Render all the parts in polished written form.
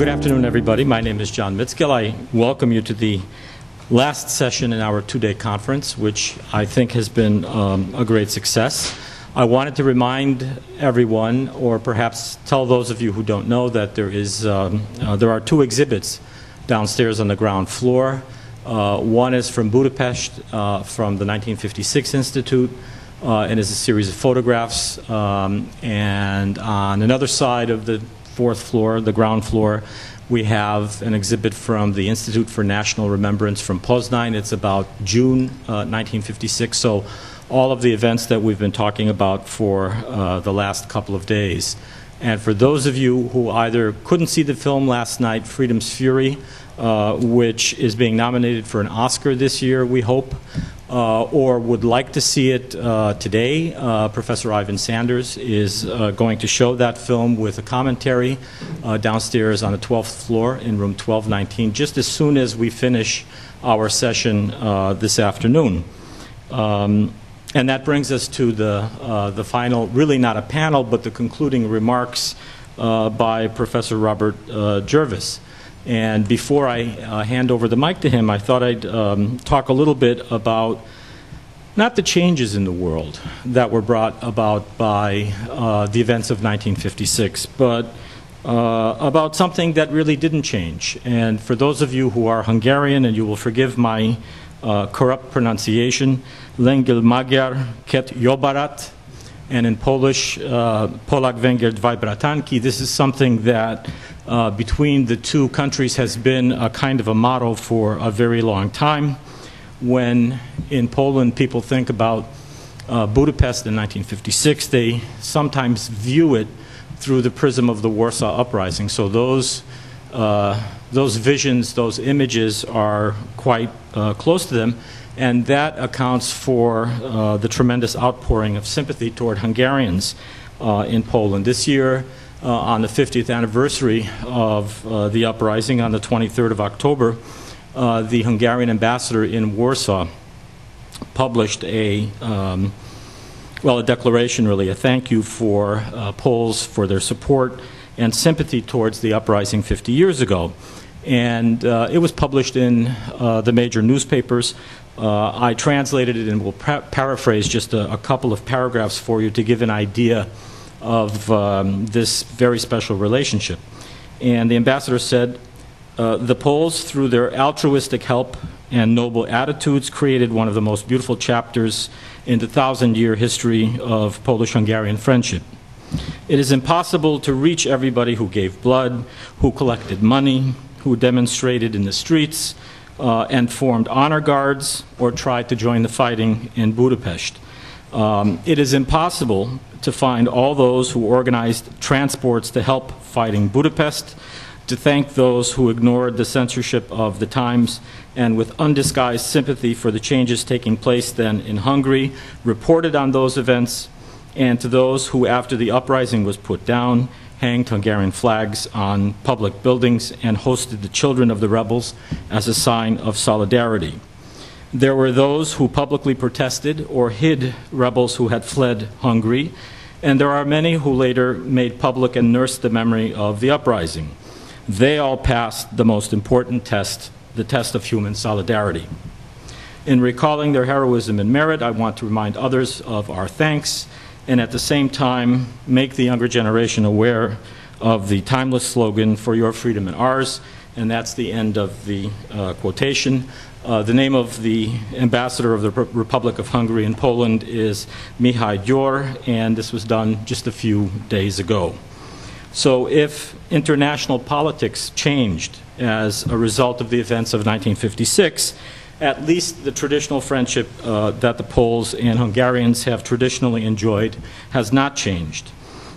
Good afternoon, everybody. My name is John Mitskill. I welcome you to the last session in our two-day conference, which I think has been a great success. I wanted to remind everyone, or perhaps tell those of you who don't know, that there are two exhibits downstairs on the ground floor. One is from Budapest, from the 1956 Institute, and is a series of photographs. And on another side of the fourth floor, the ground floor, we have an exhibit from the Institute for National Remembrance from Poznan. It's about June 1956, so all of the events that we've been talking about for the last couple of days. And for those of you who either couldn't see the film last night, Freedom's Fury, which is being nominated for an Oscar this year, we hope, or would like to see it today, Professor Ivan Sanders is going to show that film with a commentary downstairs on the 12th floor in room 1219, just as soon as we finish our session this afternoon. And that brings us to the final, really not a panel, but the concluding remarks by Professor Robert Jervis. And before I hand over the mic to him, I thought I'd talk a little bit about not the changes in the world that were brought about by the events of 1956, but about something that really didn't change. And for those of you who are Hungarian, and you will forgive my corrupt pronunciation, Lengyel Magyar Ket Jobarat, and in Polish, Polak Węgier Dwaj Bratanki. This is something that between the two countries has been a kind of a motto for a very long time. When in Poland people think about Budapest in 1956, they sometimes view it through the prism of the Warsaw Uprising. So those visions, those images are quite close to them, and that accounts for the tremendous outpouring of sympathy toward Hungarians in Poland. This year, on the 50th anniversary of the uprising on the 23rd of October, the Hungarian ambassador in Warsaw published a declaration, really, a thank you for Poles for their support and sympathy towards the uprising 50 years ago. And it was published in the major newspapers. I translated it and will paraphrase just a couple of paragraphs for you to give an idea of this very special relationship. And the ambassador said, the Poles, through their altruistic help and noble attitudes, created one of the most beautiful chapters in the 1,000-year history of Polish-Hungarian friendship. It is impossible to reach everybody who gave blood, who collected money, who demonstrated in the streets, and formed honor guards or tried to join the fighting in Budapest. It is impossible to find all those who organized transports to help fighting Budapest, to thank those who ignored the censorship of the times, and with undisguised sympathy for the changes taking place then in Hungary, reported on those events, and to those who, after the uprising was put down, hanged Hungarian flags on public buildings and hosted the children of the rebels as a sign of solidarity. There were those who publicly protested or hid rebels who had fled Hungary, and there are many who later made public and nursed the memory of the uprising. They all passed the most important test, the test of human solidarity. In recalling their heroism and merit, I want to remind others of our thanks, and at the same time make the younger generation aware of the timeless slogan, "For your freedom and ours," and that's the end of the quotation. The name of the ambassador of the Republic of Hungary in Poland is Mihai Győr, and this was done just a few days ago. So if international politics changed as a result of the events of 1956, at least the traditional friendship that the Poles and Hungarians have traditionally enjoyed has not changed.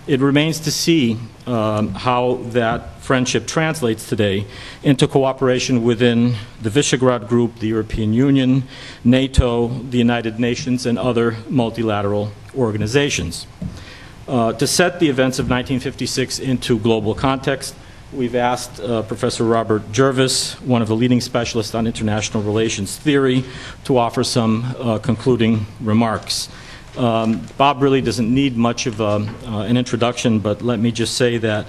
It remains to see how that friendship translates today into cooperation within the Visegrad Group, the European Union, NATO, the United Nations, and other multilateral organizations. To set the events of 1956 into global context, we've asked Professor Robert Jervis, one of the leading specialists on international relations theory, to offer some concluding remarks. Bob really doesn't need much of an introduction, but let me just say that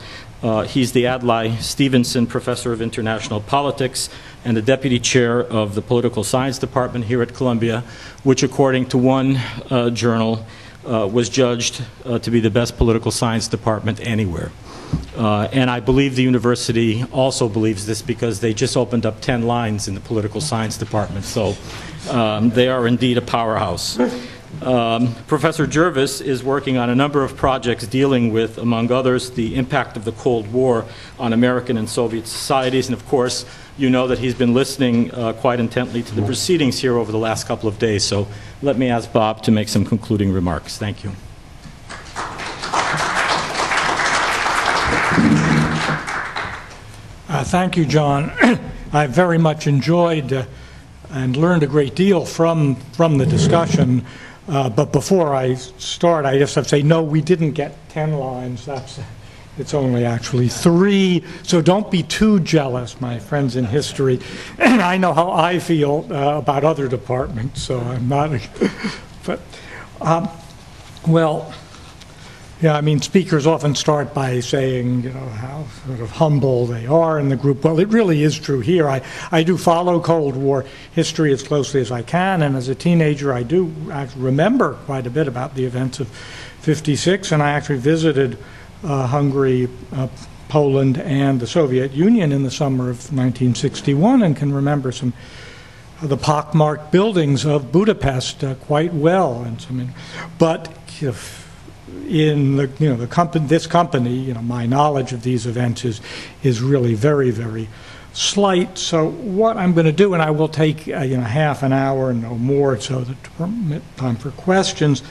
He's the Adlai Stevenson Professor of International Politics and the Deputy Chair of the Political Science Department here at Columbia, which, according to one journal, was judged to be the best political science department anywhere. And I believe the university also believes this because they just opened up 10 lines in the political science department. So they are indeed a powerhouse. Professor Jervis is working on a number of projects dealing with, among others, the impact of the Cold War on American and Soviet societies. And of course, you know that he's been listening quite intently to the proceedings here over the last couple of days. So let me ask Bob to make some concluding remarks. Thank you. Thank you, John. I very much enjoyed and learned a great deal from the discussion. But before I start, I just have to say, no, we didn't get 10 lines. It's only actually 3. So don't be too jealous, my friends in history. And I know how I feel about other departments, so I'm not. But, well, yeah, I mean, speakers often start by saying, you know, how sort of humble they are in the group. Well, it really is true here. I do follow Cold War history as closely as I can, and as a teenager, I do remember quite a bit about the events of '56, and I actually visited Hungary, Poland, and the Soviet Union in the summer of 1961, and can remember some of the pockmarked buildings of Budapest quite well. And but in the this company, my knowledge of these events is really very, very slight. So what I'm going to do, and I will take half an hour, no more, so that to permit time for questions,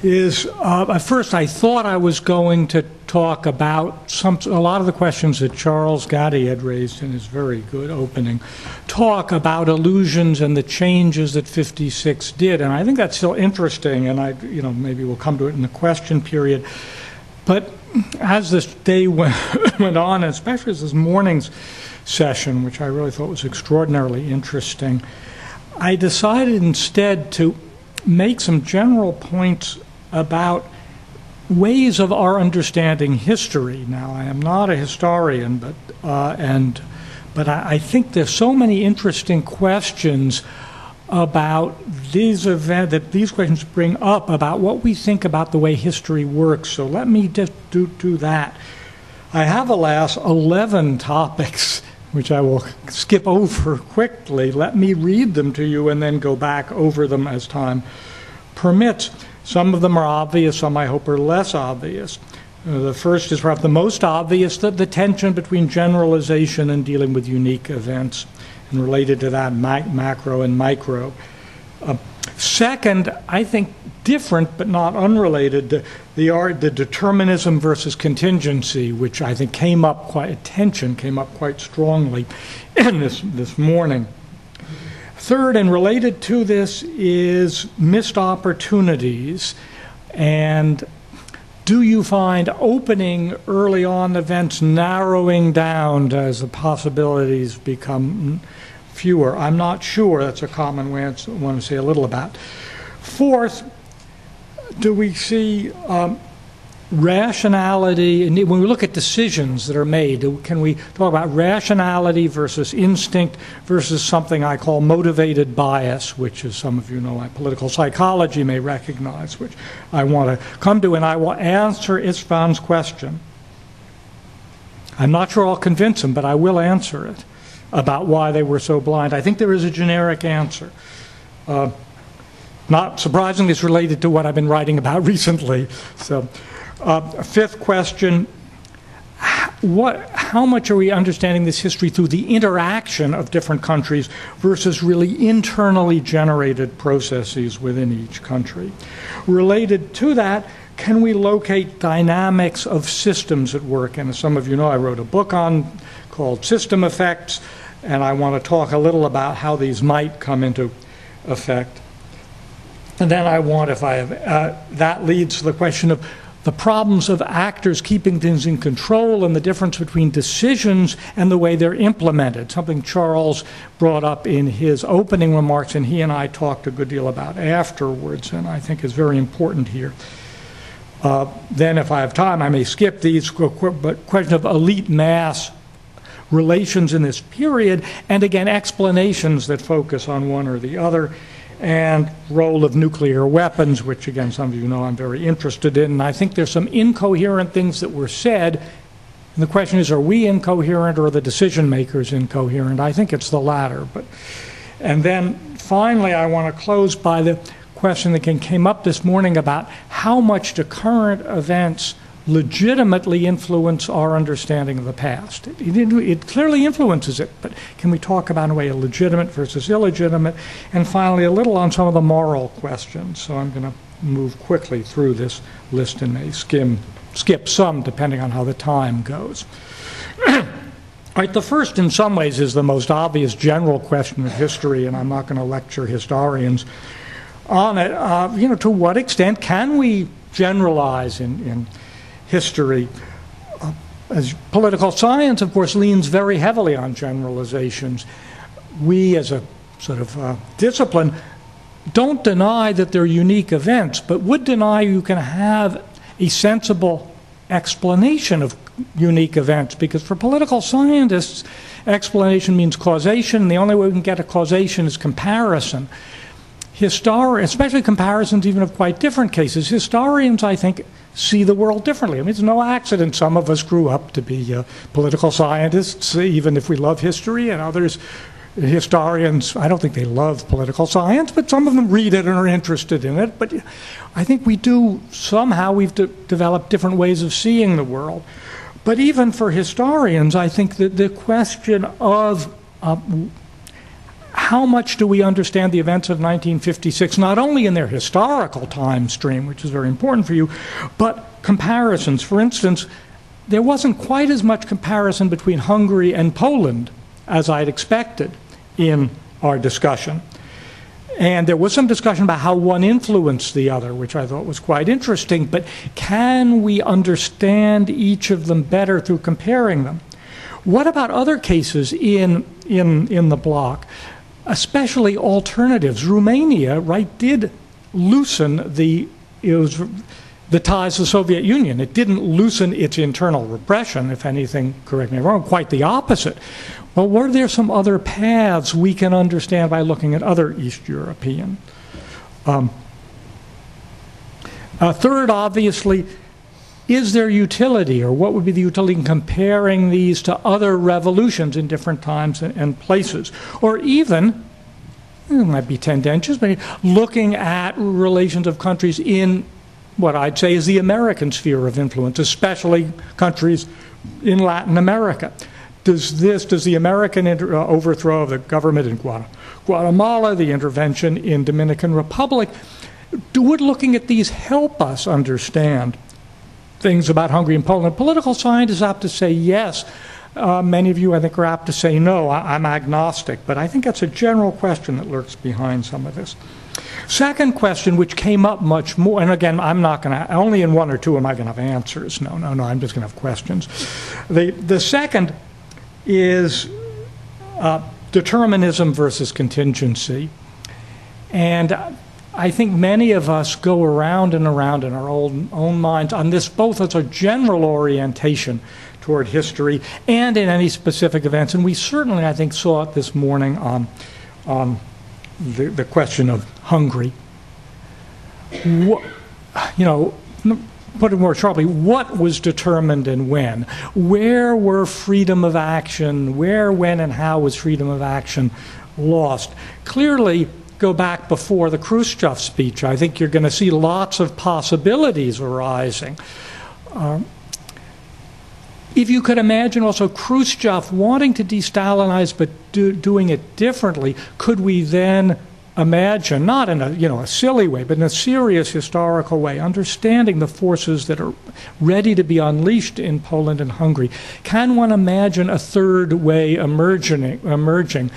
is at first I thought I was going to talk about a lot of the questions that Charles Gatti had raised in his very good opening talk about illusions and the changes that '56 did, and I think that's still interesting, and maybe we'll come to it in the question period. But as this day went on, and especially as this morning's session, which I really thought was extraordinarily interesting, I decided instead to make some general points about ways of our understanding history. Now, I am not a historian, but I think there's so many interesting questions about these events that these questions bring up about what we think about the way history works. So let me just do that. I have, alas, 11 topics, which I will skip over quickly. Let me read them to you and then go back over them as time permits. Some of them are obvious, some I hope are less obvious. The first is perhaps the most obvious, the tension between generalization and dealing with unique events, and related to that, macro and micro. Second, I think different but not unrelated, the determinism versus contingency, which I think tension came up quite strongly in this morning. Third, and related to this, is missed opportunities. And do you find opening early on events narrowing down as the possibilities become fewer? I'm not sure. That's a common way I want to say a little about. Fourth, do we see rationality, and when we look at decisions that are made, can we talk about rationality versus instinct versus something I call motivated bias, which, as some of you know, my political psychology may recognize, which I want to come to, and I will answer Istvan's question. I'm not sure I'll convince him, but I will answer it, about why they were so blind. I think there is a generic answer. Not surprisingly, it's related to what I've been writing about recently. So. Fifth question, how much are we understanding this history through the interaction of different countries versus really internally generated processes within each country? Related to that, can we locate dynamics of systems at work? And as some of you know, I wrote a book called System Effects, and I want to talk a little about how these might come into effect. And then I want, that leads to the question of the problems of actors keeping things in control and the difference between decisions and the way they're implemented, something Charles brought up in his opening remarks and he and I talked a good deal about afterwards, and I think is very important here. Then, if I have time, I may skip these, but question of elite mass relations in this period, and again, explanations that focus on one or the other, and role of nuclear weapons, which again, some of you know I'm very interested in. And I think there's some incoherent things that were said, and the question is, are we incoherent or are the decision makers incoherent? I think it's the latter. And then finally, I want to close by the question that came up this morning about how much do current events legitimately influence our understanding of the past. It clearly influences it, but can we talk about in a way legitimate versus illegitimate? And finally, a little on some of the moral questions. So I'm going to move quickly through this list and may skip some depending on how the time goes. All right, the first in some ways is the most obvious general question of history, and I'm not going to lecture historians on it. To what extent can we generalize in history? As political science, of course, leans very heavily on generalizations. We, as a sort of discipline, don't deny that they're unique events, but would deny you can have a sensible explanation of unique events, because for political scientists, explanation means causation, and the only way we can get a causation is comparison. Especially comparisons even of quite different cases. Historians, I think, see the world differently. I mean, it's no accident some of us grew up to be political scientists, even if we love history, and others, historians, I don't think they love political science, but some of them read it and are interested in it. But I think we've developed different ways of seeing the world. But even for historians, I think that the question of how much do we understand the events of 1956, not only in their historical time stream, which is very important for you, but comparisons. For instance, there wasn't quite as much comparison between Hungary and Poland as I'd expected in our discussion. And there was some discussion about how one influenced the other, which I thought was quite interesting, but can we understand each of them better through comparing them? What about other cases in the bloc? Especially alternatives. Romania, did loosen the ties to the Soviet Union. It didn't loosen its internal repression, if anything, correct me if I'm wrong, quite the opposite. Well, were there some other paths we can understand by looking at other East European? Third, obviously, is there utility, or what would be the utility in comparing these to other revolutions in different times and places? Or even, it might be tendentious, but looking at relations of countries in what I'd say is the American sphere of influence, especially countries in Latin America. Does the American overthrow of the government in Guatemala, the intervention in Dominican Republic, would looking at these help us understand things about Hungary and Poland? Political scientists have to say yes. Many of you, I think, are apt to say no. I'm agnostic, but I think that's a general question that lurks behind some of this. Second question, which came up much more, and again, I'm not going to, only in one or two am I going to have answers. No, I'm just going to have questions. The second is determinism versus contingency. And I think many of us go around and around in our own minds on this, both as a general orientation toward history and in any specific events. And we certainly, I think, saw it this morning on the question of Hungary. Put it more sharply, what was determined and when? Where were freedom of action? Where, when, and how was freedom of action lost? Clearly, go back before the Khrushchev speech. I think you're going to see lots of possibilities arising. If you could imagine also Khrushchev wanting to de-Stalinize but doing it differently, could we then imagine, not in a silly way, but in a serious historical way, understanding the forces that are ready to be unleashed in Poland and Hungary? Can one imagine a third way emerging?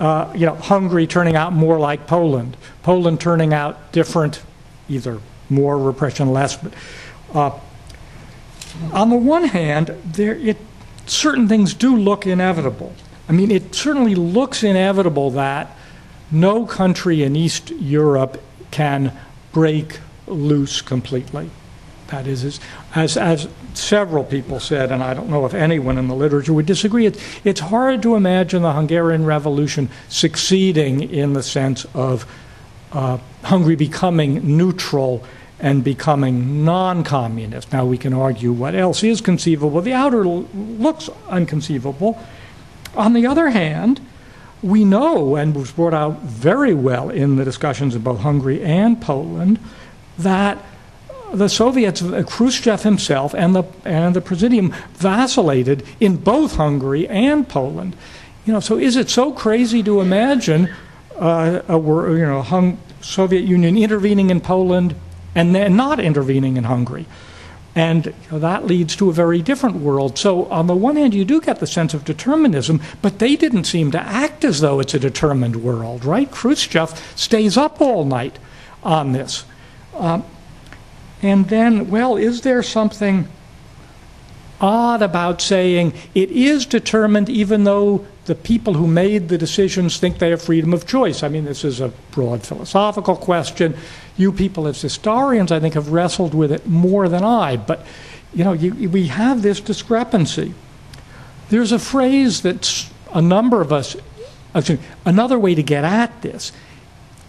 Hungary turning out more like Poland, Poland turning out different, either more repression, less. But on the one hand, certain things do look inevitable. I mean, it certainly looks inevitable that no country in East Europe can break loose completely. That is, as several people said, and I don't know if anyone in the literature would disagree, it's hard to imagine the Hungarian Revolution succeeding in the sense of Hungary becoming neutral and becoming non-communist. Now we can argue what else is conceivable. The outer looks unconceivable. On the other hand, we know, and was brought out very well in the discussions of both Hungary and Poland, that the Soviets, Khrushchev himself and the Presidium vacillated in both Hungary and Poland. So is it so crazy to imagine Soviet Union intervening in Poland and then not intervening in Hungary? And that leads to a very different world. So on the one hand, you do get the sense of determinism, but they didn't seem to act as though it's a determined world, right? Khrushchev stays up all night on this. And then, well, is there something odd about saying it is determined even though the people who made the decisions think they have freedom of choice? I mean, this is a broad philosophical question. You people as historians, I think, have wrestled with it more than I. But, we have this discrepancy. There's a phrase that a number of us, another way to get at this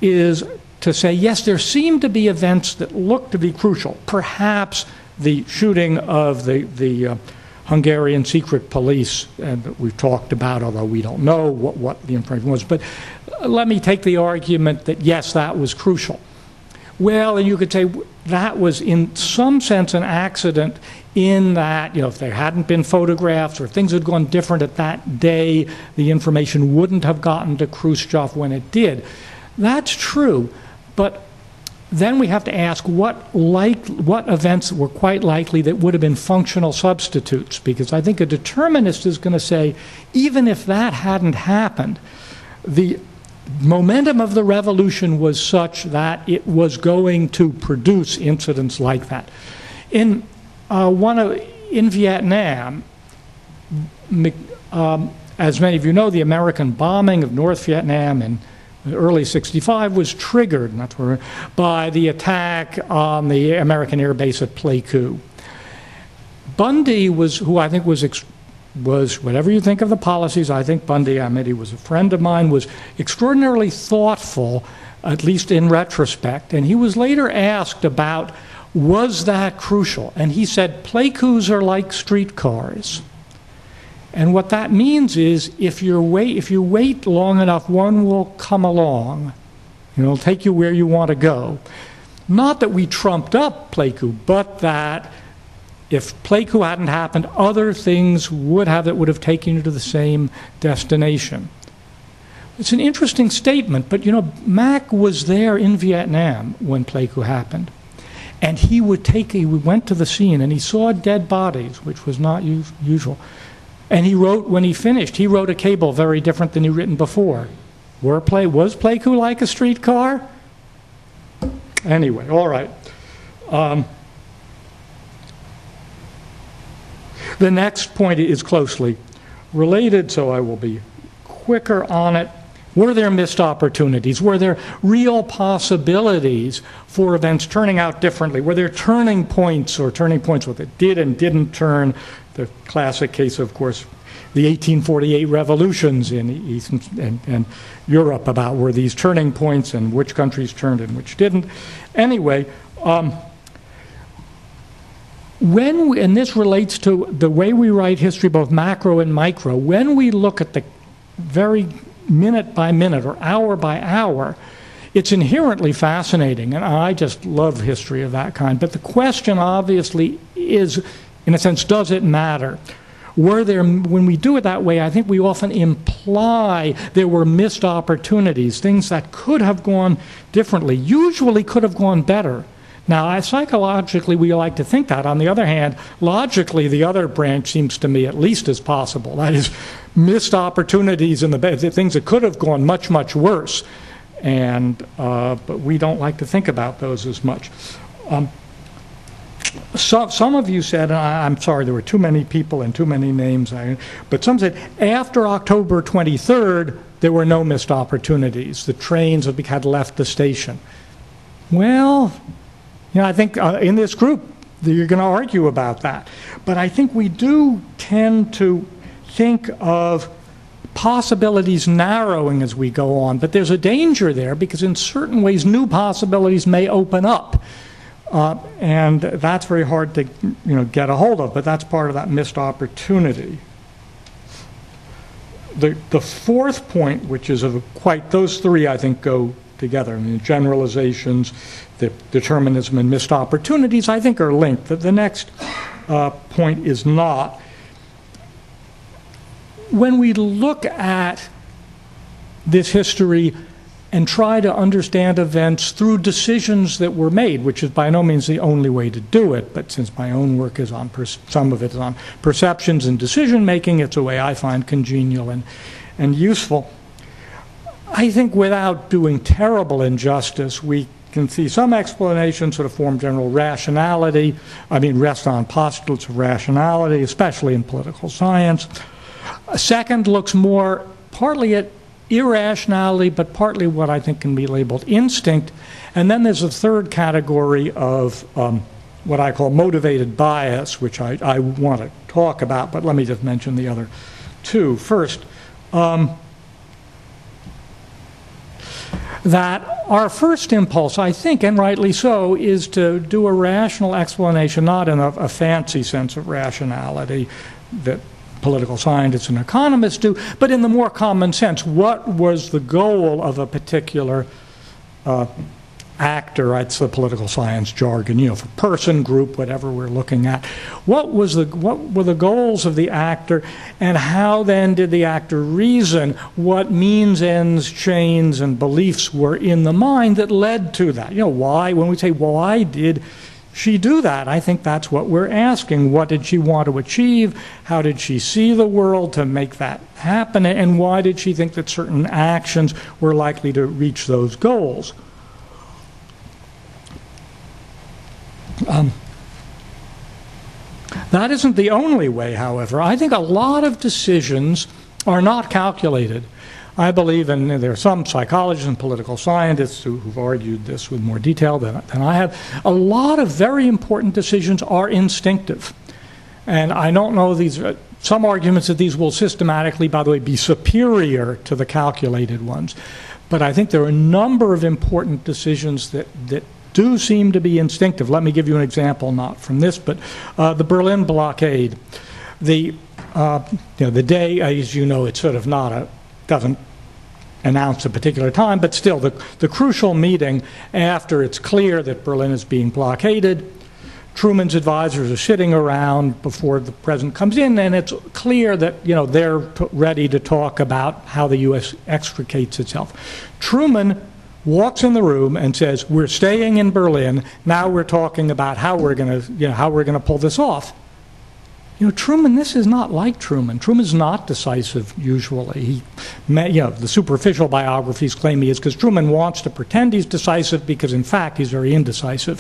is to say, yes, there seem to be events that look to be crucial. Perhaps the shooting of the Hungarian secret police, and that we've talked about, although we don't know what the information was. But let me take the argument that, yes, that was crucial. Well, and you could say that was in some sense an accident in that, if there hadn't been photographs or if things had gone different at that day, the information wouldn't have gotten to Khrushchev when it did. That's true, but then we have to ask what events were quite likely that would have been functional substitutes, because I think a determinist is going to say, even if that hadn't happened, the momentum of the revolution was such that it was going to produce incidents like that. In Vietnam, as many of you know, the American bombing of North Vietnam in early '65 was triggered, and that's where, by the attack on the American air base at Pleiku. Bundy was, who I think was, whatever you think of the policies, I think Bundy, he was a friend of mine, was extraordinarily thoughtful, at least in retrospect, and he was later asked about, was that crucial? And he said, Pleikus are like streetcars. And what that means is, if you wait long enough, one will come along. It'll take you where you want to go. Not that we trumped up Pleiku, but that if Pleiku hadn't happened, other things would have taken you to the same destination. It's an interesting statement, but Mack was there in Vietnam when Pleiku happened. And he went to the scene and he saw dead bodies, which was not usual. And he wrote, when he finished, he wrote a cable very different than he'd written before. Was Pleiku like a streetcar? Anyway, all right. The next point is closely related, so I will be quicker on it. Were there missed opportunities? Were there real possibilities for events turning out differently? Were there turning points where it did and didn't turn? The classic case, of course, the 1848 revolutions in East and Europe, about were these turning points and which countries turned and which didn't. Anyway, and this relates to the way we write history, both macro and micro, when we look at the very minute by minute or hour by hour, it's inherently fascinating, and I just love history of that kind. But the question obviously is, in a sense, does it matter? When we do it that way, I think we often imply there were missed opportunities, things that could have gone differently, usually could have gone better. Now, psychologically, we like to think that. On the other hand, logically, the other branch seems to me at least as possible. That is, missed opportunities in the things that could have gone much, much worse. But we don't like to think about those as much. Some of you said, and I'm sorry, there were too many people and too many names, but some said after October 23rd, there were no missed opportunities. The trains had left the station. Well, I think in this group, you're going to argue about that. But I think we do tend to think of possibilities narrowing as we go on. But there's a danger there, because in certain ways new possibilities may open up. And that's very hard to get a hold of, but that's part of that missed opportunity. The fourth point, which is those three I think go together. I mean, generalizations, the determinism, and missed opportunities, I think are linked. The next point is not. When we look at this history and try to understand events through decisions that were made, which is by no means the only way to do it, but since my own work is on, some of it is on perceptions and decision-making, it's a way I find congenial and useful. I think without doing terrible injustice, we can see some explanations sort of form general rationality, rest on postulates of rationality, especially in political science. A second looks more partly at irrationality, but partly what I think can be labeled instinct. And then there's a third category of what I call motivated bias, which I want to talk about, but let me just mention the other two. First, that our first impulse, I think, and rightly so, is to do a rational explanation, not in a fancy sense of rationality that political scientists and economists do, but in the more common sense. What was the goal of a particular actor? It's the political science jargon, for person, group, whatever we're looking at. What were the goals of the actor, and how then did the actor reason? What means, ends, chains, and beliefs were in the mind that led to that? Why? When we say, why did she do that? I think that's what we're asking. What did she want to achieve? How did she see the world to make that happen? And why did she think that certain actions were likely to reach those goals? That isn't the only way, however. I think a lot of decisions are not calculated. I believe, and there are some psychologists and political scientists who've argued this with more detail than I have, a lot of very important decisions are instinctive. And I don't know, some arguments that these will systematically, by the way, be superior to the calculated ones. But I think there are a number of important decisions that do seem to be instinctive. Let me give you an example, not from this, but the Berlin blockade. The day, as you know, it's sort of doesn't announce a particular time, but still the crucial meeting after it's clear that Berlin is being blockaded. Truman's advisors are sitting around before the president comes in, and it's clear that they're ready to talk about how the U.S. extricates itself. Truman walks in the room and says, "We're staying in Berlin. Now we're talking about how we're going to pull this off." Truman, this is not like Truman. Truman's not decisive usually. The superficial biographies claim he is, because Truman wants to pretend he's decisive, because in fact he's very indecisive.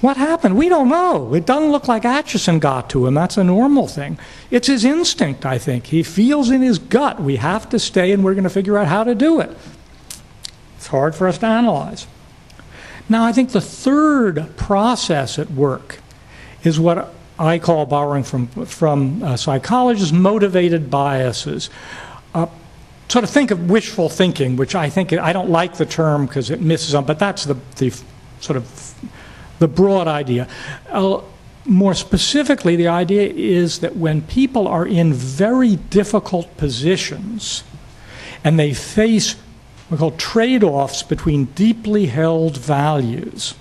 What happened? We don't know. It doesn't look like Atchison got to him. That's a normal thing. It's his instinct, I think. He feels in his gut, we have to stay and we're going to figure out how to do it. It's hard for us to analyze. Now, I think the third process at work is what I call, borrowing from psychologists, motivated biases. Sort of think of wishful thinking, which I don't like the term because it misses on, but that's the sort of the broad idea. More specifically, the idea is that when people are in very difficult positions and they face what we call trade-offs between deeply held values,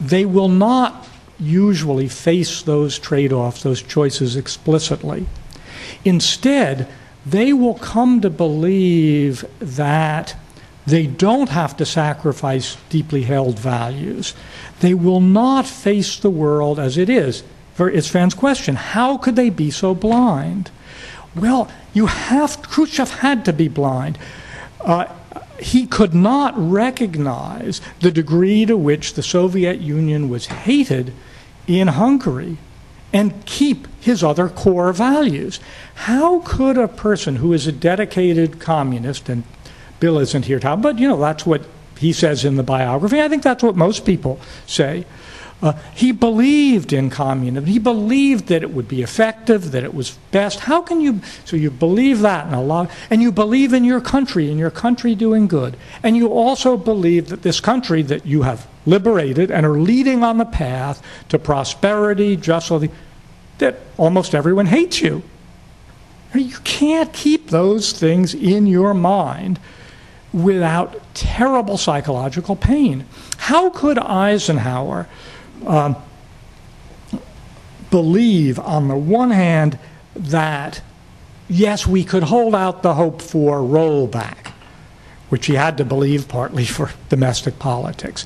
they will not usually face those trade-offs, those choices explicitly. Instead, they will come to believe that they don't have to sacrifice deeply held values. They will not face the world as it is. For Isfan's question, how could they be so blind? Well, Khrushchev had to be blind. He could not recognize the degree to which the Soviet Union was hated in Hungary and keep his other core values. How could a person who is a dedicated communist, and Bill isn't here to, but that's what he says in the biography, I think that's what most people say, He believed in communism. He believed that it would be effective, that it was best. How can you, so you believe that and you believe in your country doing good. And you also believe that this country that you have liberated and are leading on the path to prosperity, justly, that almost everyone hates you. You can't keep those things in your mind without terrible psychological pain. How could Eisenhower believe, on the one hand, that, yes, we could hold out the hope for rollback, which he had to believe partly for domestic politics.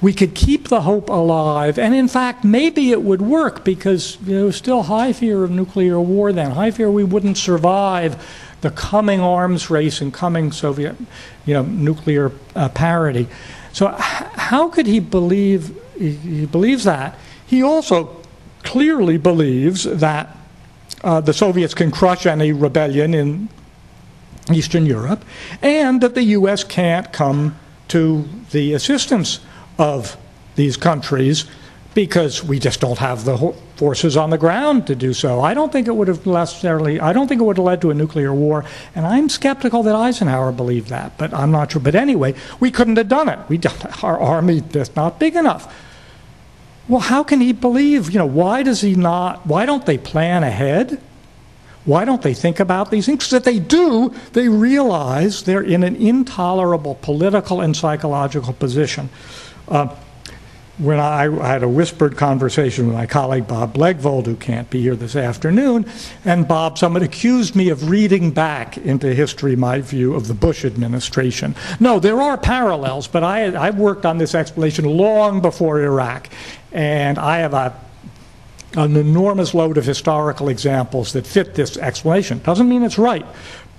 We could keep the hope alive, and in fact, maybe it would work because there was still high fear of nuclear war then, high fear we wouldn't survive the coming arms race and coming Soviet, nuclear parity. So how could he believe? He believes that. He also clearly believes that the Soviets can crush any rebellion in Eastern Europe, and that the U.S. can't come to the assistance of these countries because we just don't have the forces on the ground to do so. I don't think it would have led to a nuclear war, and I'm skeptical that Eisenhower believed that, but I'm not sure. But anyway, we couldn't have done it. Our army is not big enough. Well, how can he believe? Why don't they plan ahead? Why don't they think about these things? Because if they do, they realize they're in an intolerable political and psychological position. When I had a whispered conversation with my colleague Bob Blegvold, who can't be here this afternoon, and someone accused me of reading back into history my view of the Bush administration. No, there are parallels, but I've worked on this explanation long before Iraq, and I have an enormous load of historical examples that fit this explanation. Doesn't mean it's right,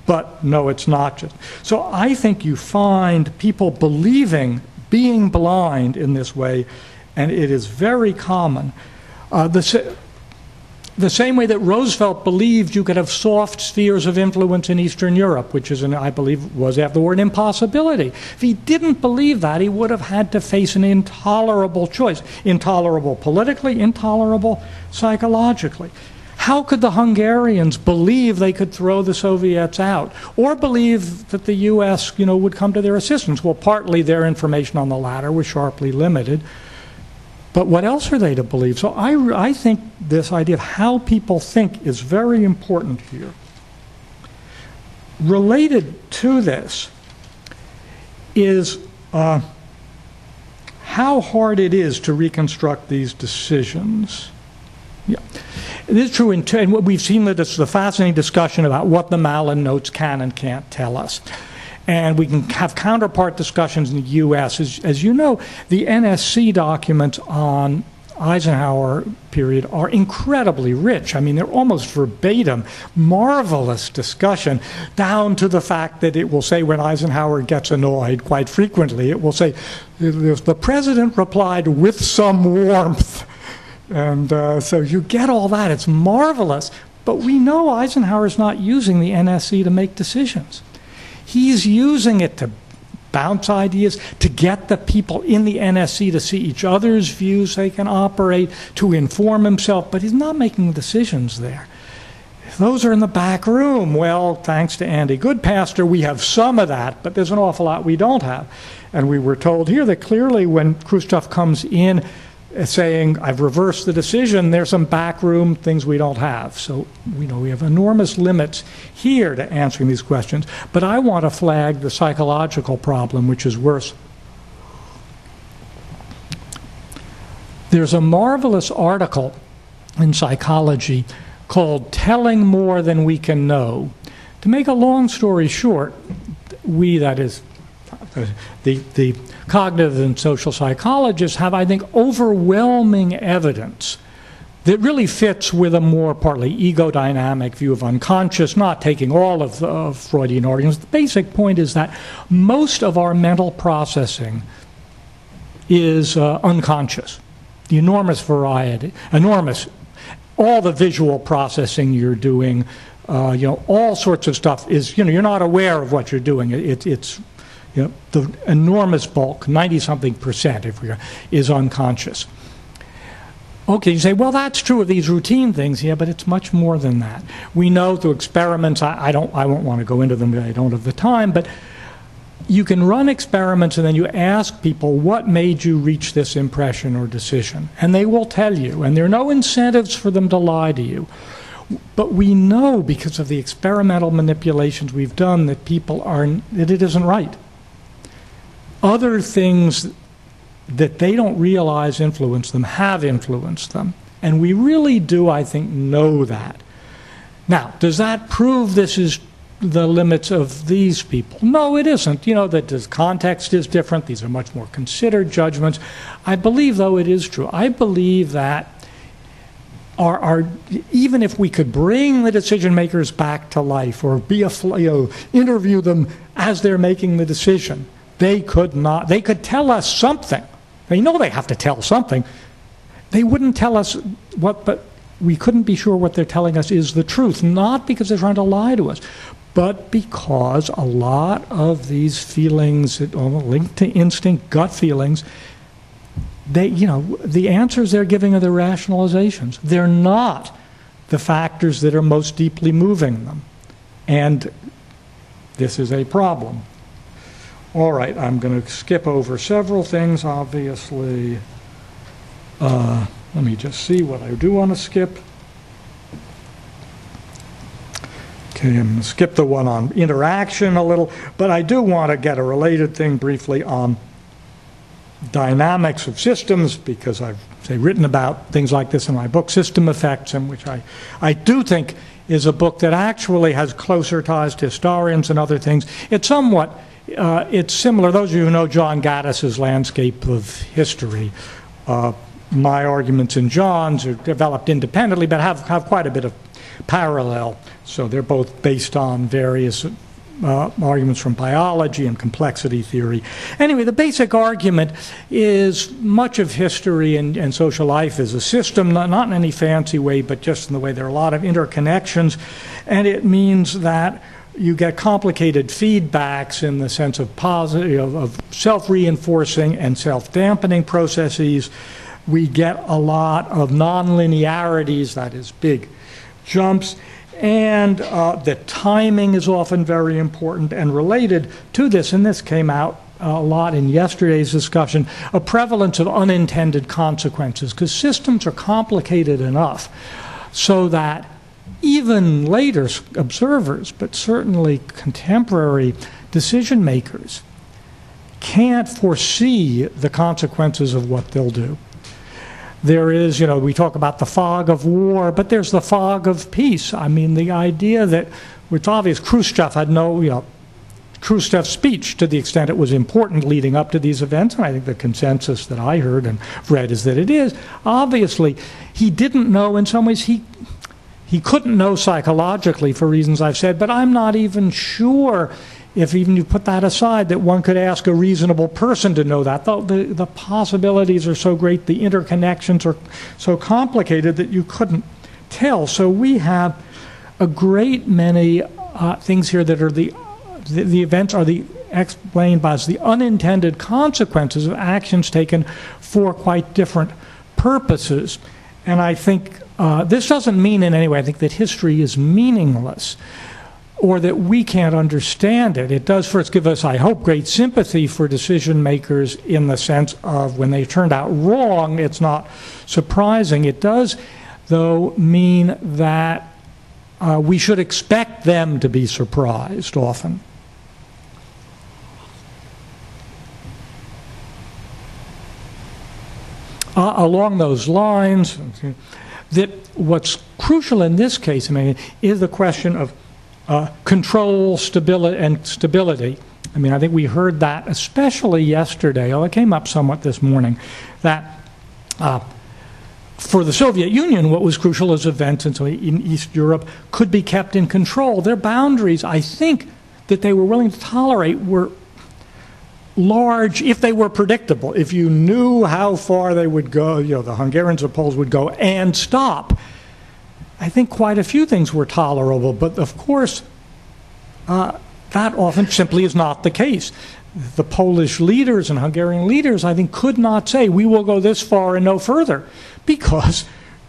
but no, it's not just. So I think you find people being blind in this way, and it is very common. The same way that Roosevelt believed you could have soft spheres of influence in Eastern Europe, which is, I believe, was after the war, an impossibility. If he didn't believe that, he would have had to face an intolerable choice. Intolerable politically, intolerable psychologically. How could the Hungarians believe they could throw the Soviets out, or believe that the U.S., would come to their assistance? Well, partly their information on the latter was sharply limited. But what else are they to believe? So I think this idea of how people think is very important here. Related to this is how hard it is to reconstruct these decisions. Yeah. It is true, and we've seen that it's the fascinating discussion about what the Malin notes can and can't tell us. And we can have counterpart discussions in the U.S. As you know, the NSC documents on Eisenhower period are incredibly rich. I mean, they're almost verbatim, marvelous discussion, down to the fact that it will say when Eisenhower gets annoyed, quite frequently, it will say, the president replied with some warmth. And so you get all that. It's marvelous. But we know Eisenhower's not using the NSC to make decisions. He's using it to bounce ideas, to get the people in the NSC to see each other's views so they can operate, to inform himself, but he's not making decisions there. Those are in the back room. Well, thanks to Andy Goodpaster, we have some of that, but there's an awful lot we don't have. And we were told here that clearly when Khrushchev comes in saying, I've reversed the decision, there's some backroom things we don't have. So we know we have enormous limits here to answering these questions. But I want to flag the psychological problem, which is worse. There's a marvelous article in Psychology called Telling More Than We Can Know. To make a long story short, that is, the cognitive and social psychologists have, I think, overwhelming evidence that really fits with a more partly ego-dynamic view of unconscious, not taking all of Freudian organs. The basic point is that most of our mental processing is unconscious. The enormous variety, all the visual processing you're doing, all sorts of stuff is, you're not aware of what you're doing. It's the enormous bulk, 90-something%, is unconscious. Okay, you say, well, that's true of these routine things. Yeah, but it's much more than that. We know through experiments, I won't want to go into them, I don't have the time, but you can run experiments and then you ask people, what made you reach this impression or decision? And they will tell you, and there are no incentives for them to lie to you. But we know, because of the experimental manipulations we've done, that that it isn't right. Other things that they don't realize influence them have influenced them. And we really do, I think, know that. Now, does that prove this is the limits of these people? No, it isn't. You know, that the context is different. These are much more considered judgments. I believe, though, it is true. I believe that even if we could bring the decision makers back to life or interview them as they're making the decision, they could tell us something. They know they have to tell something. They wouldn't tell us what, but we couldn't be sure what they're telling us is the truth, not because they're trying to lie to us, but because a lot of these feelings that are linked to instinct, gut feelings, the answers they're giving are the rationalizations. They're not the factors that are most deeply moving them. And this is a problem. All right, I'm going to skip over several things, obviously. Let me just see what I do want to skip. Okay, I'm going to skip the one on interaction a little, but I do want to get a related thing briefly on dynamics of systems, because I've written about things like this in my book, System Effects, and which I do think is a book that actually has closer ties to historians and other things. It's somewhat, it's similar. Those of you who know John Gaddis's Landscape of History, my arguments and John's are developed independently, but have quite a bit of parallel. So they're both based on various arguments from biology and complexity theory. Anyway, the basic argument is much of history and social life is a system, not in any fancy way, but just in the way there are a lot of interconnections, and it means that you get complicated feedbacks in the sense of positive, of self-reinforcing and self-dampening processes. We get a lot of nonlinearities, that is, big jumps, and the timing is often very important. And related to this, and this came out a lot in yesterday's discussion, a prevalence of unintended consequences, because systems are complicated enough so that even later observers, but certainly contemporary decision makers, can't foresee the consequences of what they'll do. There is, we talk about the fog of war, but there's the fog of peace. I mean, the idea that, it's obvious, Khrushchev had Khrushchev's speech, to the extent it was important leading up to these events, and I think the consensus that I heard and read is that it is. Obviously, he didn't know, in some ways, he couldn't know psychologically for reasons I've said, but I'm not even sure, if even you put that aside, that one could ask a reasonable person to know that. The possibilities are so great, the interconnections are so complicated that you couldn't tell. So we have a great many things here that are the events are explained by the unintended consequences of actions taken for quite different purposes. And I think this doesn't mean in any way, I think, that history is meaningless or that we can't understand it. It does first give us, I hope, great sympathy for decision makers in the sense of when they turned out wrong, it's not surprising. It does, though, mean that we should expect them to be surprised often. Along those lines, that what's crucial in this case, is the question of control, stability. I think we heard that especially yesterday, although it came up somewhat this morning, that for the Soviet Union, what was crucial is events in East Europe could be kept in control. Their boundaries, I think, that they were willing to tolerate were large if they were predictable. If you knew how far they would go, the Hungarians or Poles would go and stop, I think quite a few things were tolerable, but of course, that often simply is not the case. The Polish leaders and Hungarian leaders, I think, could not say, we will go this far and no further, because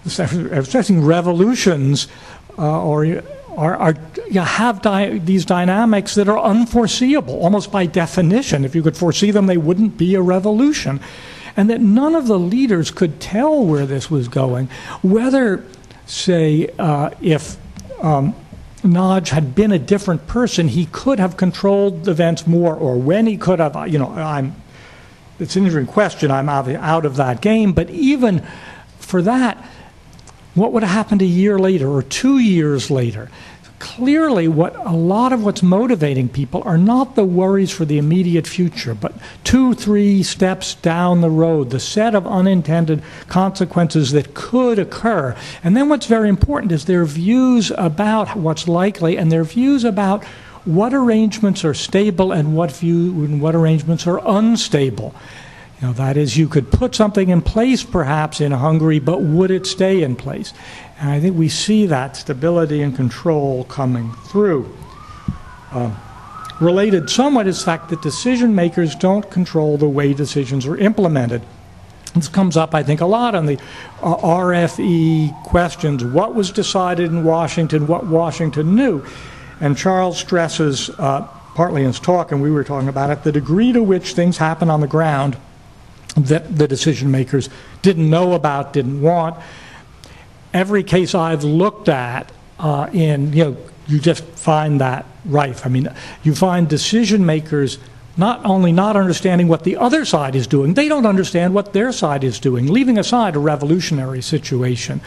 assessing revolutions have these dynamics that are unforeseeable, almost by definition. If you could foresee them, they wouldn't be a revolution. And that none of the leaders could tell where this was going, whether, say, if Naj had been a different person, he could have controlled events more, or when he could have, it's an interesting question, I'm out of that game, but even for that, what would have happened a year later or 2 years later? Clearly, a lot of what's motivating people are not the worries for the immediate future, but 2-3 steps down the road, the set of unintended consequences that could occur. And then what's very important is their views about what's likely and their views about what arrangements are stable and what arrangements are unstable. That is, you could put something in place perhaps in Hungary, but would it stay in place? And I think we see that stability and control coming through. Related somewhat is the fact that decision makers don't control the way decisions are implemented. This comes up, I think, a lot on the RFE questions. What was decided in Washington, what Washington knew? And Charles stresses, partly in his talk, and we were talking about it, the degree to which things happen on the ground that the decision makers didn't know about, didn't want. Every case I've looked at you just find that rife. I mean, you find decision makers not only not understanding what the other side is doing, they don't understand what their side is doing, leaving aside a revolutionary situation,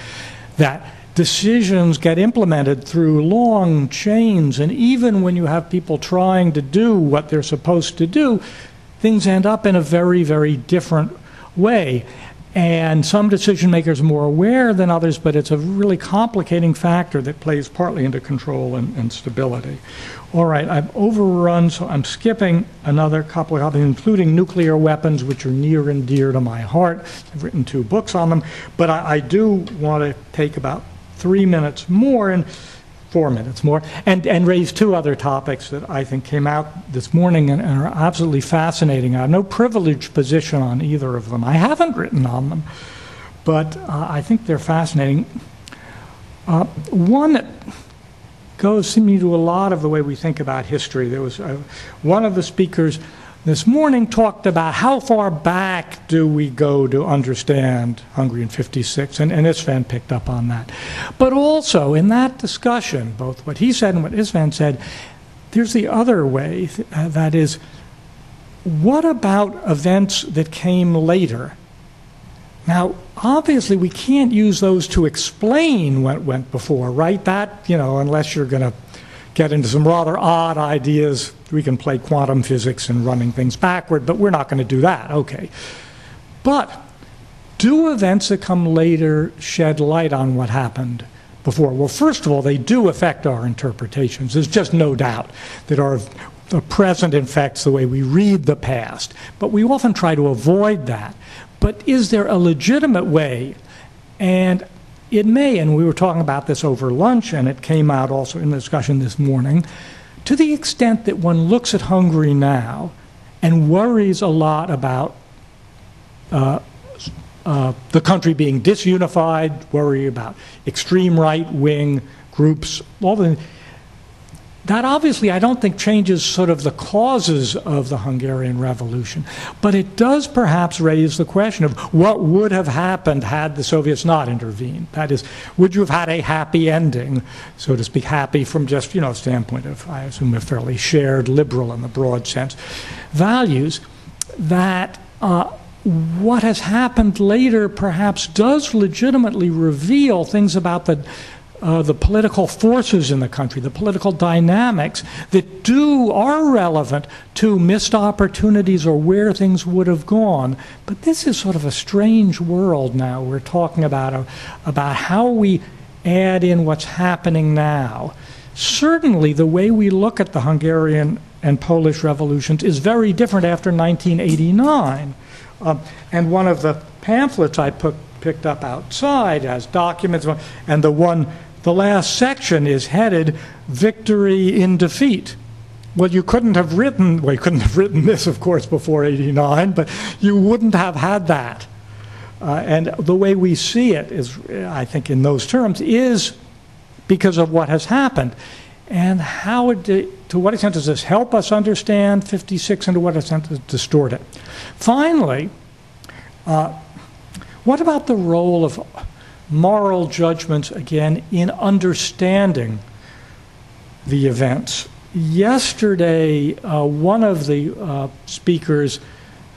that decisions get implemented through long chains, and even when you have people trying to do what they're supposed to do, things end up in a very, very different way. And some decision makers are more aware than others, but it's a really complicating factor that plays partly into control and stability. All right, I've overrun, so I'm skipping another couple of topics, including nuclear weapons, which are near and dear to my heart. I've written 2 books on them, but I do want to take about 3 minutes more and 4 minutes more, and raise 2 other topics that I think came out this morning and are absolutely fascinating. I have no privileged position on either of them. I haven't written on them, but I think they're fascinating. One that goes to me to a lot of the way we think about history. There was one of the speakers this morning talked about how far back do we go to understand Hungary in '56, and István picked up on that. But also in that discussion, both what he said and what István said, there's the other way, that is, what about events that came later? Now, obviously, we can't use those to explain what went before, right? That, unless you're going to get into some rather odd ideas. We can play quantum physics and running things backward, but we're not going to do that. Okay. But do events that come later shed light on what happened before? Well, first of all, they do affect our interpretations. There's just no doubt that the present infects the way we read the past. But we often try to avoid that. But is there a legitimate way? And it may, and we were talking about this over lunch, and it came out also in the discussion this morning, to the extent that one looks at Hungary now and worries a lot about the country being disunified, worry about extreme right-wing groups, that obviously I don't think changes sort of the causes of the Hungarian Revolution, but it does perhaps raise the question of what would have happened had the Soviets not intervened. That is, would you have had a happy ending, so to speak, happy from just, a standpoint of, I assume, a fairly shared liberal in the broad sense, values, that what has happened later perhaps does legitimately reveal things about the political forces in the country, the political dynamics that are relevant to missed opportunities or where things would have gone. But this is sort of a strange world now. We're talking about how we add in what's happening now. Certainly, the way we look at the Hungarian and Polish revolutions is very different after 1989. And one of the pamphlets I picked up outside has documents, and the last section is headed "Victory in Defeat." Well, you couldn't have written this, of course, before '89, but you wouldn't have had that And the way we see it is, I think in those terms, is because of what has happened. And to what extent does this help us understand 56, and to what extent does it distort it? Finally, what about the role of moral judgments, again, in understanding the events? Yesterday, one of the speakers,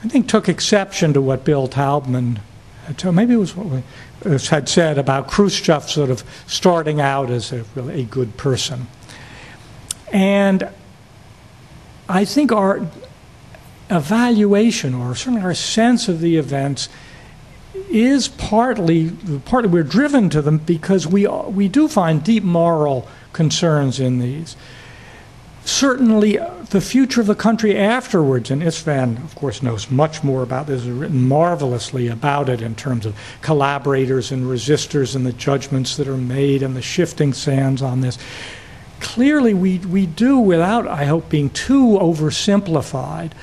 I think, took exception to what Bill Taubman had told, maybe it was what had said about Khrushchev sort of starting out as really a good person. And I think our evaluation, or certainly our sense of the events, is partly we're driven to them because we do find deep moral concerns in these. Certainly, the future of the country afterwards, and Istvan, of course, knows much more about this, has written marvelously about it in terms of collaborators and resistors and the judgments that are made and the shifting sands on this. Clearly, we do, without, I hope, being too oversimplified,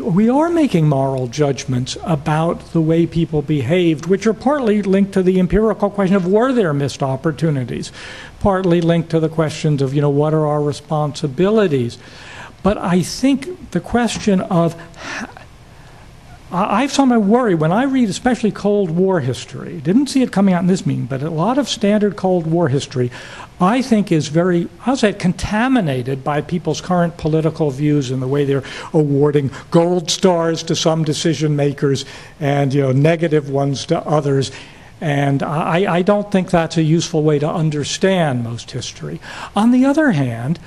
we are making moral judgments about the way people behaved, which are partly linked to the empirical question of were there missed opportunities, partly linked to the questions of, what are our responsibilities. But I think the question of, I have some worry when I read especially Cold War history, didn't see it coming out in this meeting, but a lot of standard Cold War history, I think is very, I'll say, contaminated by people's current political views and the way they're awarding gold stars to some decision makers and negative ones to others. And I don't think that's a useful way to understand most history. On the other hand,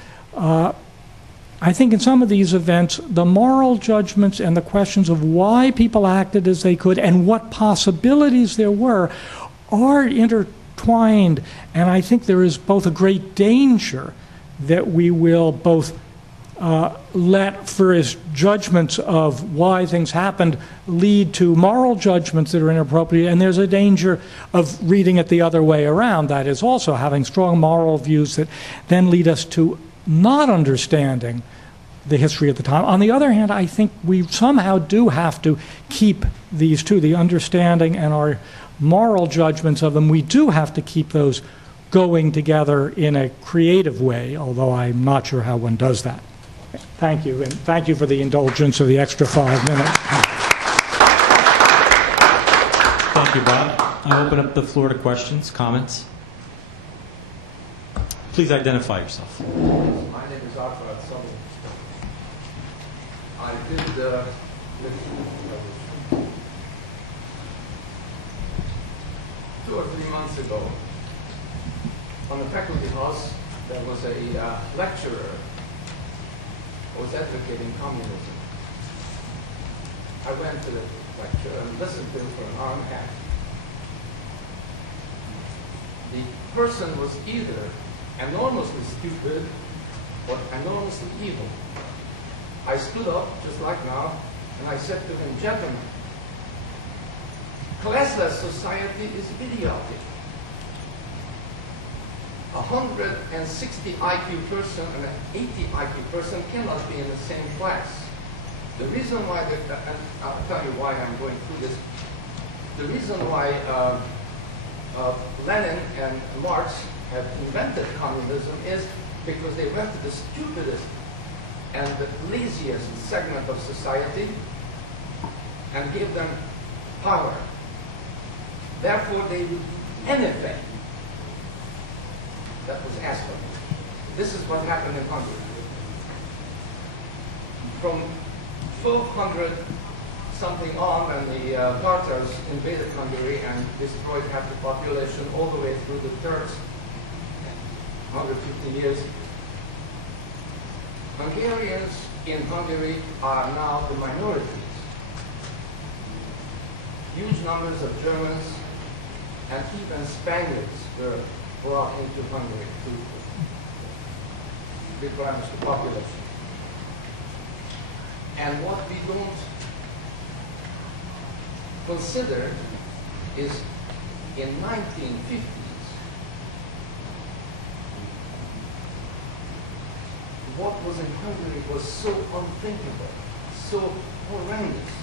I think in some of these events, the moral judgments and the questions of why people acted as they could and what possibilities there were are intertwined. And I think there is both a great danger that we will both let various judgments of why things happened lead to moral judgments that are inappropriate, and there's a danger of reading it the other way around. That is also having strong moral views that then lead us to not understanding the history at the time. On the other hand, I think we somehow do have to keep these two, the understanding and our moral judgments of them, we do have to keep those going together in a creative way, although I'm not sure how one does that. Thank you, and thank you for the indulgence of the extra 5 minutes. Thank you, Bob. I'll open up the floor to questions, comments. Please identify yourself. My name is Arthur. I did 2 or 3 months ago on the faculty house. There was a lecturer who was advocating communism. I went to the lecture and listened to him for an hour and a half. The person was either enormously stupid or enormously evil. I stood up, just like now, and I said to him, gentlemen, classless society is idiotic. 160 IQ person and an 80 IQ person cannot be in the same class. The reason why, and I'll tell you why I'm going through this. The reason why Lenin and Marx have invented communism is because they went to the stupidest and the laziest segment of society and gave them power. Therefore, they would do anything that was asked of them. This is what happened in Hungary. From 1200 something on, when the Tartars invaded Hungary and destroyed half the population all the way through the Turks, 150 years, Hungarians in Hungary are now the minorities. Huge numbers of Germans and even Spaniards were brought into Hungary to replenish the population. And what we don't consider is in 1950s, what was in Hungary was so unthinkable, so horrendous,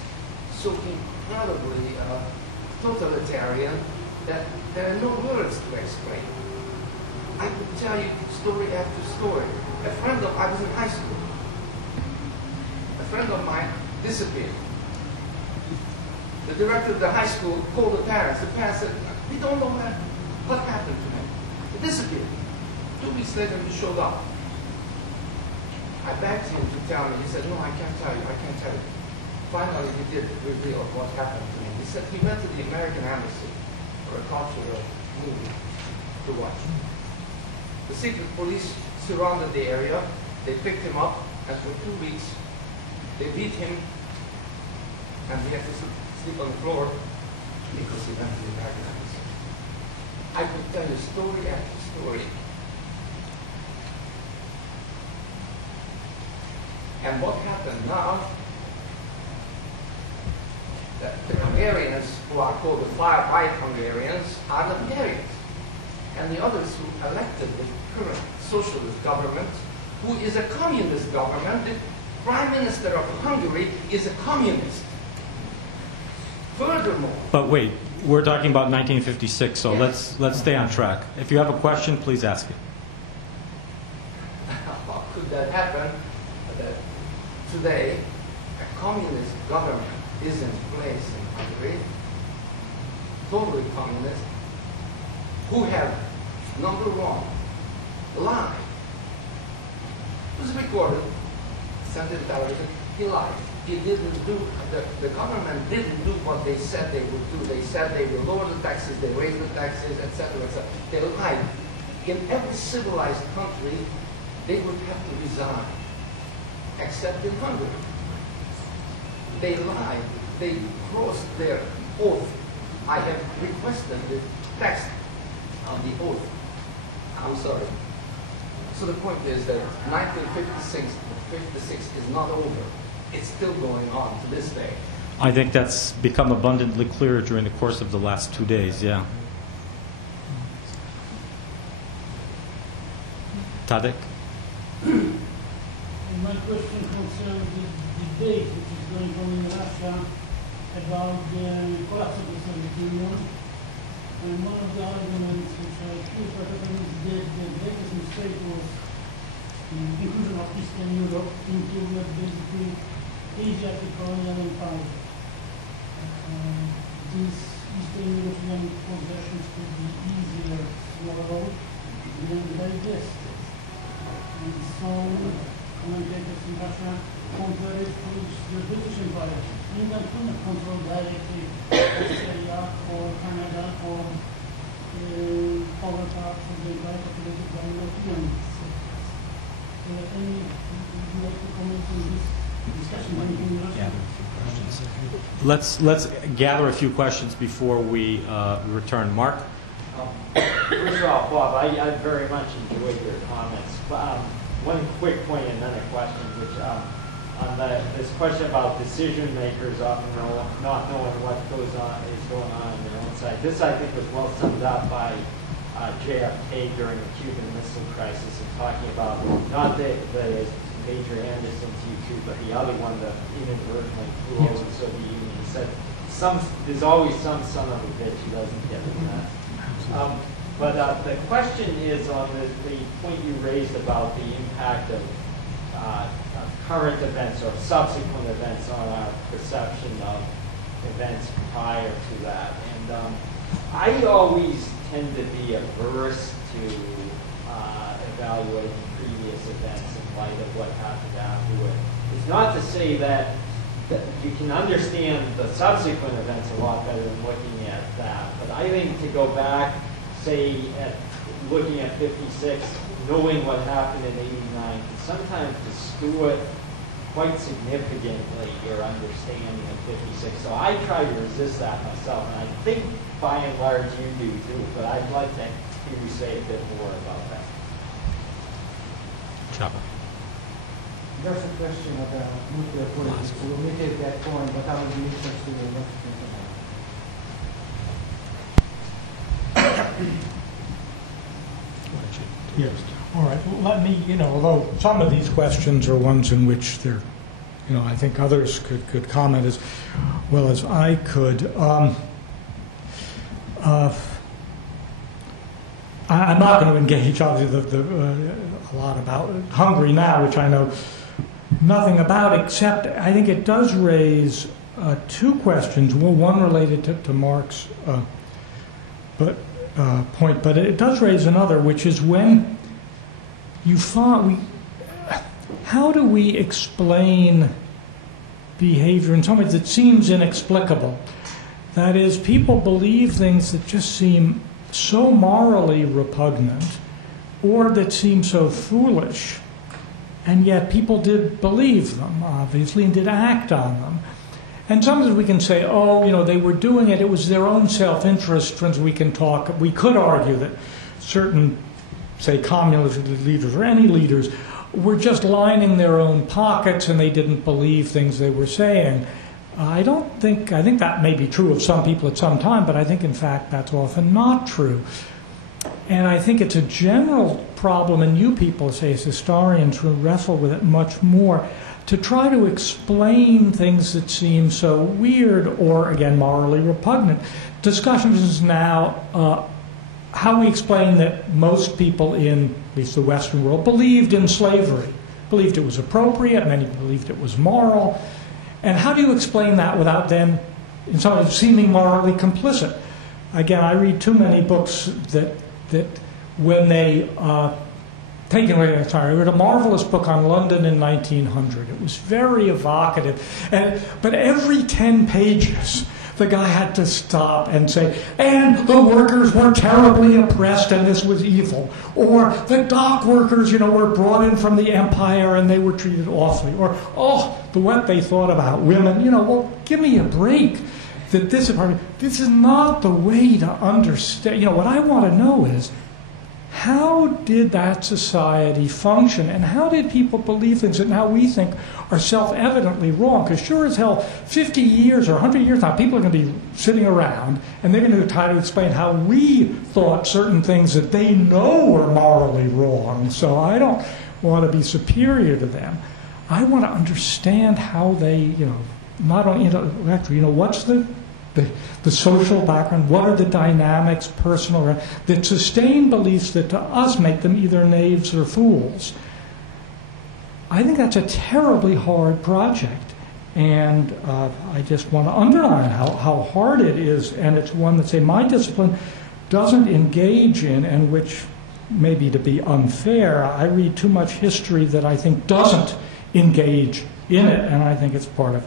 so incredibly totalitarian that there are no words to explain. I could tell you story after story. I was in high school. A friend of mine disappeared. The director of the high school called the parents. The parents said, we don't know what happened to him. He disappeared. 2 weeks later, he showed up. I begged him to tell me. He said, no, I can't tell you. I can't tell you. Finally, he did reveal what happened to him. He said he went to the American Embassy for a cultural movie to watch. The secret police surrounded the area. They picked him up, and for 2 weeks, they beat him, and he had to sleep on the floor because he went to the American Embassy. I could tell you story after story. And what happened now, that the Hungarians, who are called the far-right Hungarians, are the Hungarians. And the others who elected the current socialist government, who is a communist government, the Prime Minister of Hungary is a communist. Furthermore... But wait, we're talking about 1956, so yes. let's stay on track. If you have a question, please ask it. How could that happen? That today, a communist government is in place in Hungary, totally communist, who have, number one, lied. It was recorded, sent in television, he lied. He didn't do, the government didn't do what they said they would do. They said they will lower the taxes, they raise the taxes, etc., etc. They lied. In every civilized country, they would have to resign, except in Hungary. They lied. They crossed their oath. I have requested the text of the oath. I'm sorry. So the point is that 1956 is not over. It's still going on to this day. I think that's become abundantly clear during the course of the last 2 days, yeah. Tadek? My question concerns the debate which is going on in Russia about the collapse of the Soviet Union. And one of the arguments which I hear quite often is that the greatest mistake was the inclusion of Eastern Europe into what basically Asiatic colonial empire. These Eastern European possessions could be easier swallowed than digested. And some commentators in Russia compare it to the British Empire. England could not control directly Australia or Canada or other parts of the empire populated by Europeans. Would you like to comment on this discussion in Russia? Let's gather a few questions before we return. Mark? First of all, Bob, I very much enjoyed your comments. One quick point and then a question, which on this question about decision makers often not knowing what is going on their own side. This, I think, was well summed up by JFK during the Cuban Missile Crisis, and talking about not the Major Anderson's U-2, but the other one that inadvertently flew over the Soviet Union. He said, there's always some son of a bitch who doesn't get that. But the question is on the point you raised about the impact of current events or subsequent events on our perception of events prior to that. And I always tend to be averse to evaluating previous events in light of what happened afterward. It's not to say that you can understand the subsequent events a lot better than looking at that. But I think to go back, say, looking at 56, knowing what happened in 89, can sometimes distort quite significantly your understanding of 56. So I try to resist that myself, and I think by and large you do too, but I'd like to hear you say a bit more about that. Chapa. There's a question about nuclear politics. So we may take that point, but I would be interested in what you think about it. Yes. All right. Well, let me, although some of these questions are ones in which there, I think others could comment as well as I could. I'm not going to engage, obviously, a lot about Hungary now, which I know nothing about, except I think it does raise two questions. Well, one related to Mark's point, but it does raise another, which is when you find, how do we explain behavior in some ways that seems inexplicable? That is, people believe things that just seem so morally repugnant or that seem so foolish, and yet people did believe them, obviously, and did act on them. And sometimes we can say, oh, you know, they were doing it, it was their own self-interest. We could argue that certain, say, communist leaders or any leaders were just lining their own pockets and they didn't believe things they were saying. I think that may be true of some people at some time, but I think, in fact, that's often not true. And I think it's a general problem, and you people, say, as historians, who wrestle with it much more, to try to explain things that seem so weird or, again, morally repugnant. Discussions now, how we explain that most people in, at least the Western world, believed in slavery, believed it was appropriate, many believed it was moral. And how do you explain that without them, in some ways, seeming morally complicit? Again, I read too many books that when they I read a marvelous book on London in 1900. It was very evocative. But every 10 pages, the guy had to stop and say, and the workers were terribly oppressed and this was evil. Or the dock workers, were brought in from the empire and they were treated awfully. Or, what they thought about women. Well, give me a break. That this is not the way to understand. What I want to know is, how did that society function, and how did people believe things that now we think are self-evidently wrong? Because sure as hell, 50 years or 100 years now, people are going to be sitting around, and they're going to try to explain how we thought certain things that they know are morally wrong. So I don't want to be superior to them. I want to understand how they, not only intellectually, what's the social background, what are the dynamics, personal, that sustain beliefs that to us make them either knaves or fools. I think that's a terribly hard project, and I just want to underline how hard it is, and it's one that, say, my discipline doesn't engage in, and which, maybe to be unfair, I read too much history that I think doesn't engage in it, and I think it's part of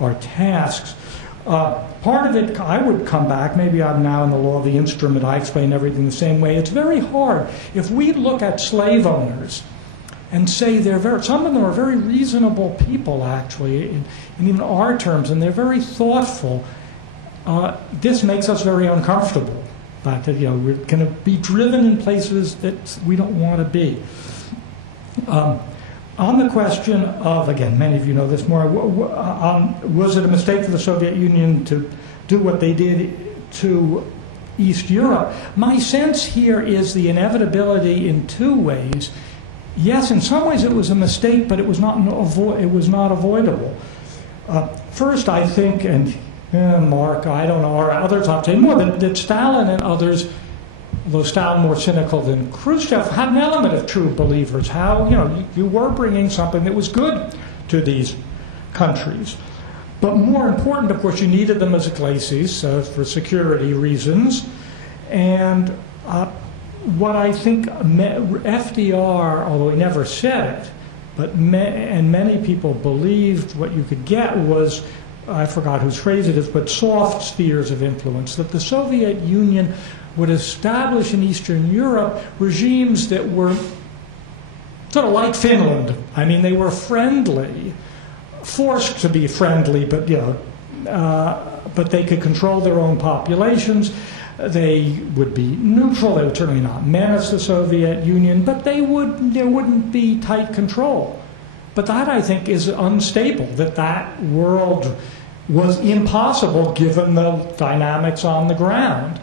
our tasks. Part of it, I would come back, maybe I'm now in the law of the instrument, I explain everything the same way. It's very hard. If we look at slave owners and say some of them are very reasonable people, actually, in even our terms, and they're very thoughtful, this makes us very uncomfortable. But, we're going to be driven in places that we don't want to be. On the question of, again, many of you know this more, was it a mistake for the Soviet Union to do what they did to East Europe? My sense here is the inevitability in two ways. Yes, in some ways it was a mistake, but it was not avoidable. First, I think, and Mark, I don't know, or others ought to say more, that Stalin and others, although Stalin more cynical than Khrushchev, had an element of true believers. How, you were bringing something that was good to these countries. But more important, of course, you needed them as glacis for security reasons. And what I think FDR, although he never said it, and many people believed what you could get was, I forgot whose phrase it is, but soft spheres of influence, that the Soviet Union would establish in Eastern Europe regimes that were sort of like Finland. I mean, they were friendly, forced to be friendly, but but they could control their own populations. They would be neutral. They would certainly not menace the Soviet Union, but there wouldn't be tight control. But that, I think, is unstable. That world was impossible given the dynamics on the ground.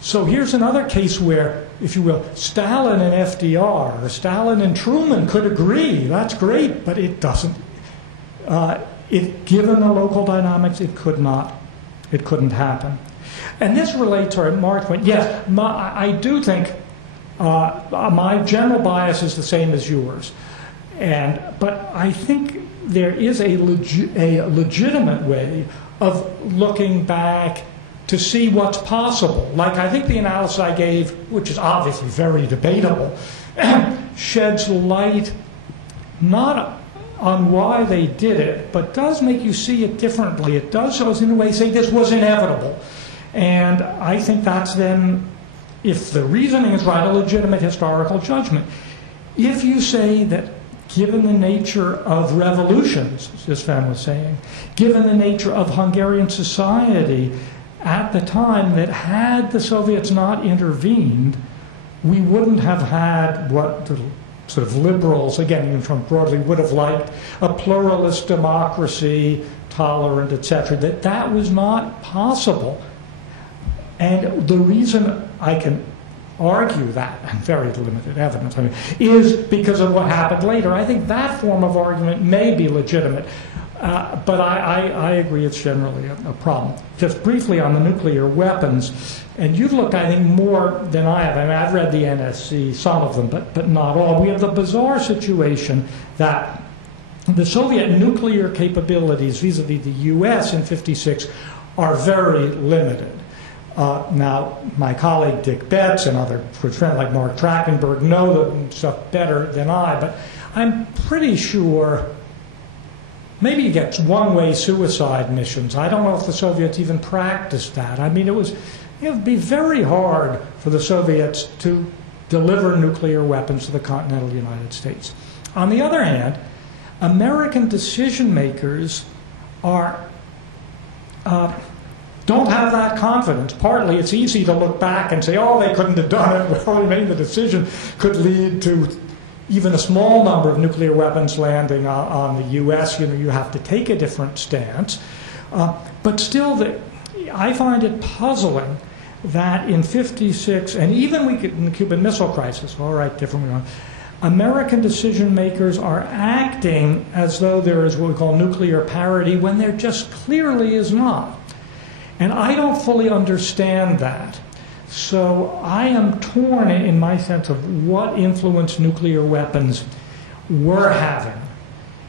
So here's another case where, if you will, Stalin and FDR, or Stalin and Truman could agree. That's great, but it doesn't. Given the local dynamics, it couldn't happen. And this relates to Mark's point. Yes, I do think my general bias is the same as yours. But I think there is a legitimate way of looking back to see what's possible. Like, I think the analysis I gave, which is obviously very debatable, sheds light not on why they did it, but does make you see it differently. It does, in a way, say this was inevitable. And I think that's then, if the reasoning is right, a legitimate historical judgment. If you say that given the nature of revolutions, as Sven was saying, given the nature of Hungarian society at the time, that had the Soviets not intervened, we wouldn't have had what the sort of liberals, again, even from broadly, would have liked, a pluralist democracy, tolerant, etc., that was not possible. And the reason I can argue that, and very limited evidence, is because of what happened later. I think that form of argument may be legitimate, but I agree it's generally a problem. Just briefly on the nuclear weapons, and you've looked, I think, more than I have. I mean, I've read the NSC, some of them, but not all. We have the bizarre situation that the Soviet nuclear capabilities vis-a-vis the U.S. in '56 are very limited. Now, my colleague Dick Betts and other friends like Mark Trachtenberg know the stuff better than I, but I'm pretty sure maybe you get one-way suicide missions. I don't know if the Soviets even practiced that. I mean, it would be very hard for the Soviets to deliver nuclear weapons to the continental United States. On the other hand, American decision makers don't have that confidence. Partly, it's easy to look back and say, oh, they couldn't have done it. Well, maybe the decision could lead to even a small number of nuclear weapons landing on the U.S. You have to take a different stance. But still, I find it puzzling that in '56, and even in the Cuban Missile Crisis, all right, different, American decision makers are acting as though there is what we call nuclear parity when there just clearly is not. And I don't fully understand that. So I am torn in my sense of what influence nuclear weapons were having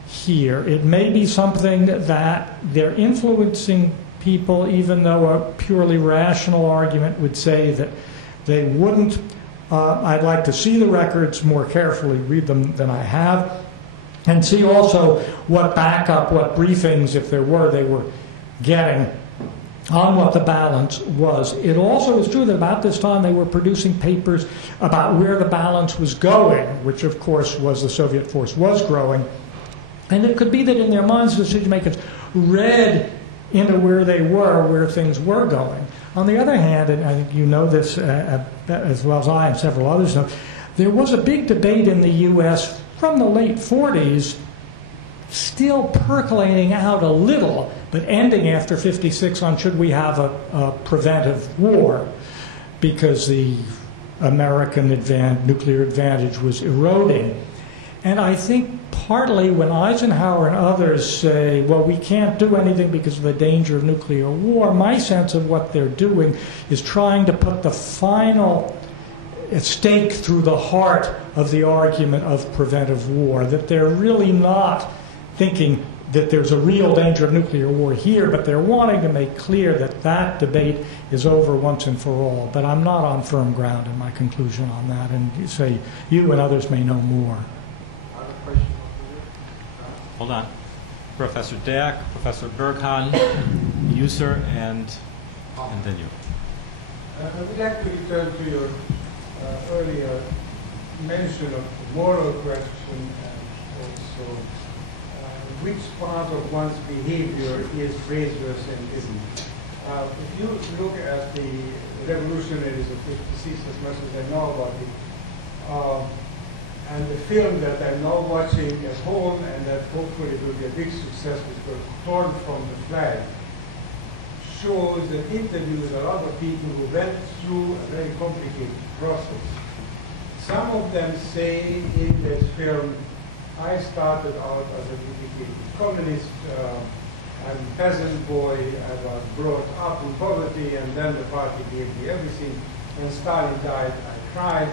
here. It may be something that they're influencing people, even though a purely rational argument would say that they wouldn't. I'd like to see the records more carefully, read them than I have, and see also what backup, what briefings, if there were, they were getting on what the balance was. It also is true that about this time they were producing papers about where the balance was going, which of course was the Soviet force was growing. And it could be that in their minds the decision makers read into where they were, where things were going. On the other hand, and I think you know this as well as I and several others know, there was a big debate in the U.S. from the late 40s, still percolating out a little, but ending after '56 on should we have a preventive war, because the American nuclear advantage was eroding. And I think partly when Eisenhower and others say, well, we can't do anything because of the danger of nuclear war, my sense of what they're doing is trying to put the final stake through the heart of the argument of preventive war, that they're really not thinking that there's a real danger of nuclear war here, but they're wanting to make clear that that debate is over once and for all. But I'm not on firm ground in my conclusion on that, and you say you and others may know more. Hold on. Professor Deck, Professor Berghan, you, sir, and then you. I would like to return to your earlier mention of the moral question and also which part of one's behavior is praiseworthy and isn't. If you look at the revolutionaries of '56, as much as I know about it, and the film that I'm now watching at home, and that hopefully will be a big success, which was Torn from the Flag, shows an interview with a lot of people who went through a very complicated process. Some of them say in this film, I started out as a dedicated communist, I'm a peasant boy, I was brought up in poverty, and then the party gave me everything. When Stalin died, I cried.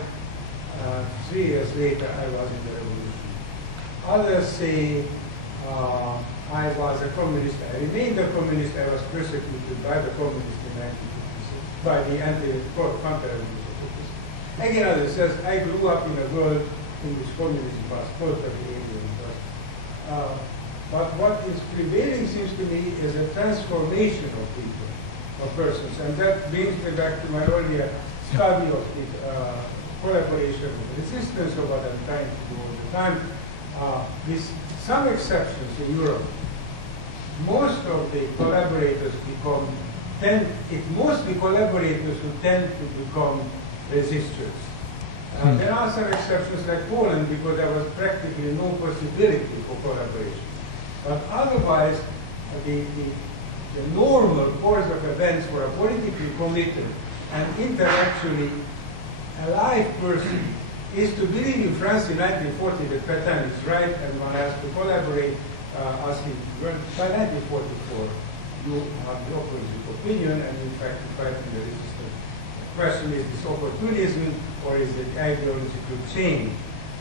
3 years later, I was in the revolution. Others say I was a communist. I remained a communist. I was persecuted by the communists in 1956, by the anti-counter-revolution. Again, others says I grew up in a world in which communism was totally alien. But what is prevailing seems to me is a transformation of people, of persons, and that brings me back to my earlier study of the collaboration with resistance, or what I'm trying to do all the time. With some exceptions in Europe, most of the collaborators mostly collaborators who tend to become resistors. There are some exceptions like Poland, because there was practically no possibility for collaboration. But otherwise, the normal course of events for a politically committed and intellectually alive person is to believe in France in 1940 that Pétain is right and one has to collaborate as he went. By 1944, you have the opposite opinion, and in fact, you fight in the resistance. The question is this opportunism, or is it ideological change?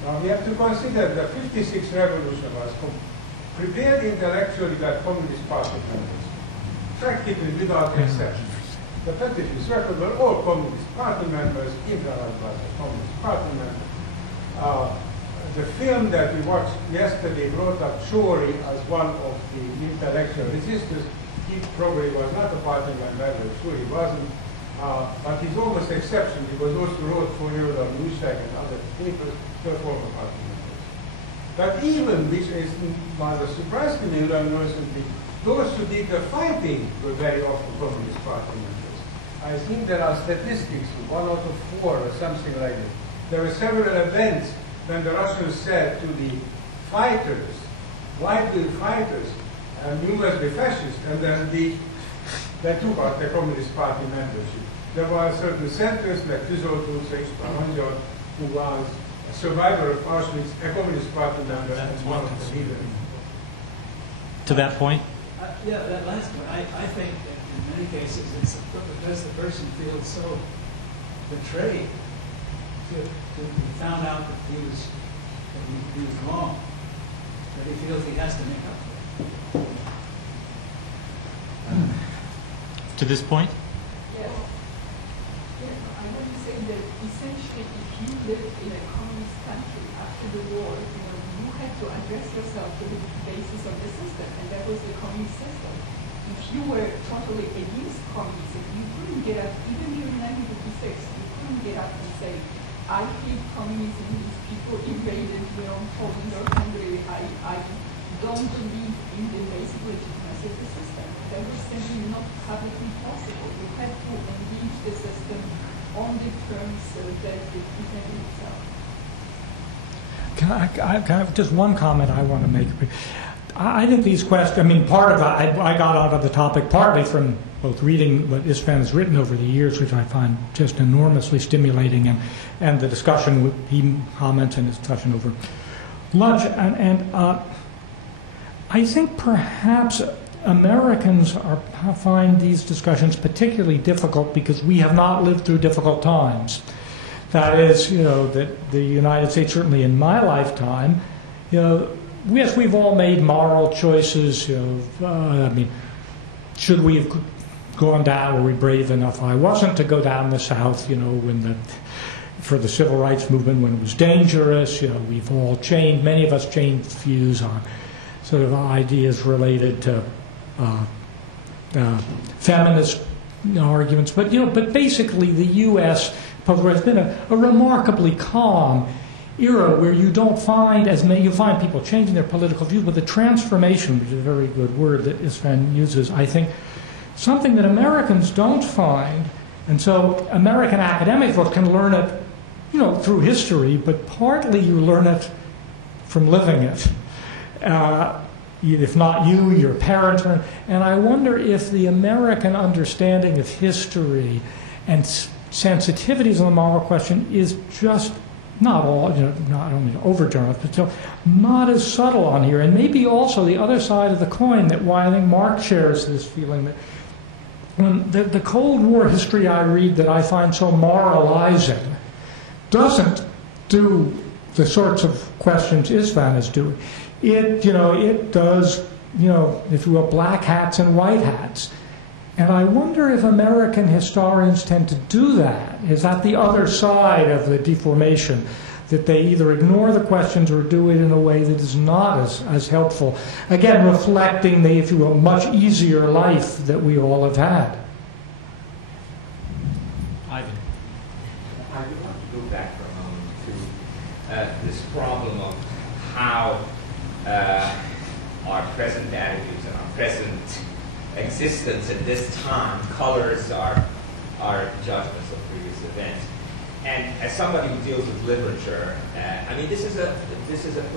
Now, we have to consider the 56 revolution was prepared intellectually by Communist Party members, practically without exception. The 56 record were all Communist Party members, Infrared was a Communist Party member. The film that we watched yesterday brought up Chori as one of the intellectual resistors. He probably was not a party member, sure he wasn't, but he's almost an exception, because those who wrote for Eurodom, Newsdag and other papers were former party members. But even, which was a surprise to me recently, those who did the fighting were very often Communist Party members. I think there are statistics, 1 out of 4 or something like that. There were several events when the Russians said to the fighters, white-billed fighters, you must be fascist, and then they took out their Communist Party membership. There were certain centers like Tűzoltó, who was a survivor of Auschwitz, a Communist Party member, and one of the leaders. To that point? Yeah, that last one. I think that in many cases it's because the person feels so betrayed to be found out that he was wrong, that he feels he has to make up for it. To this point? Yes. Yes, I want to say that essentially if you lived in a communist country after the war, you had to address yourself to the basis of the system, and that was the communist system. If you were totally against communism, you couldn't get up, even during 1956, you couldn't get up and say, I hate communism, these people invaded, Poland or Hungary, I don't believe in the basic legitimacy of the system. That was simply not publicly possible. You had to engage the system on the terms that it presented itself. Can I just one comment I want to make? I think these questions, part of that, I got out of the topic partly from both reading what Isfan has written over the years, which I find just enormously stimulating, and the discussion, he comments in his discussion over lunch. And I think perhaps Americans find these discussions particularly difficult because we have not lived through difficult times. That is, that the United States, certainly in my lifetime, yes, we've all made moral choices. Should we have gone down? Were we brave enough? I wasn't to go down the South, for the civil rights movement when it was dangerous. We've all changed. Many of us changed views on sort of ideas related to feminist arguments. But basically, the U.S. has been a remarkably calm era where you don't find as many. You find people changing their political views, but the transformation, which is a very good word that Isfan uses, I think, something that Americans don't find. And so American academics can learn it, through history, but partly you learn it from living it. If not you, your parents. And I wonder if the American understanding of history and sensitivities on the moral question is just not all, I don't mean to overgeneralize, but so not as subtle on here. And maybe also the other side of the coin, that why I think Mark shares this feeling that the Cold War history I read that I find so moralizing doesn't do the sorts of questions Istvan is doing. It does, if you will, black hats and white hats. And I wonder if American historians tend to do that. Is that the other side of the deformation, that they either ignore the questions or do it in a way that is not as helpful? Again, reflecting the, if you will, much easier life that we all have had. Ivan. I would like to go back for a moment to this problem of how our present attitudes and our present existence at this time colors our judgments of previous events. And as somebody who deals with literature, I mean, this is a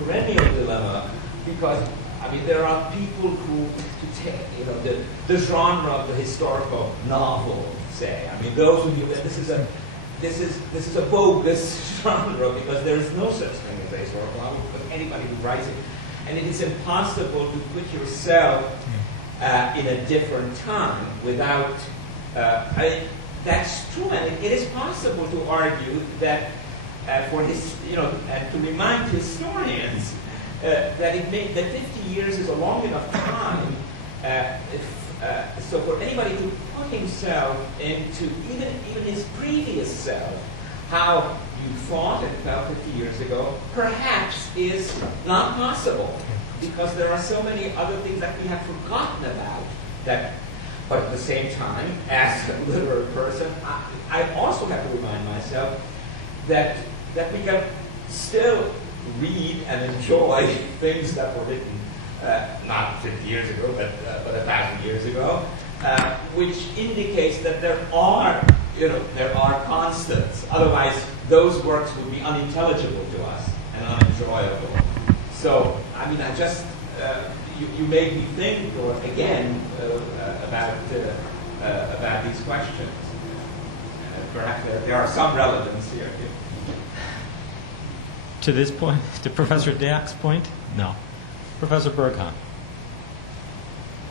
perennial dilemma, because I mean there are people who, the genre of the historical novel, say. I mean, those who this is a bogus genre, because there is no such thing as a historical novel for anybody who writes it, and it is impossible to put yourself in a different time without. That's true, and it is possible to argue that and to remind historians that 50 years is a long enough time. So for anybody to put himself into even his previous self, how you thought and felt 50 years ago, perhaps is not possible, because there are so many other things that we have forgotten about. But at the same time, as a literary person, I also have to remind myself that we can still read and enjoy things that were written not 50 years ago, but 1,000 years ago, which indicates that there are constants. Otherwise, those works would be unintelligible to us and unenjoyable. So, I mean, you made me think, again, about these questions. Perhaps there are some relevance here. To this point, to Professor Dack's point? No. Professor Berghan.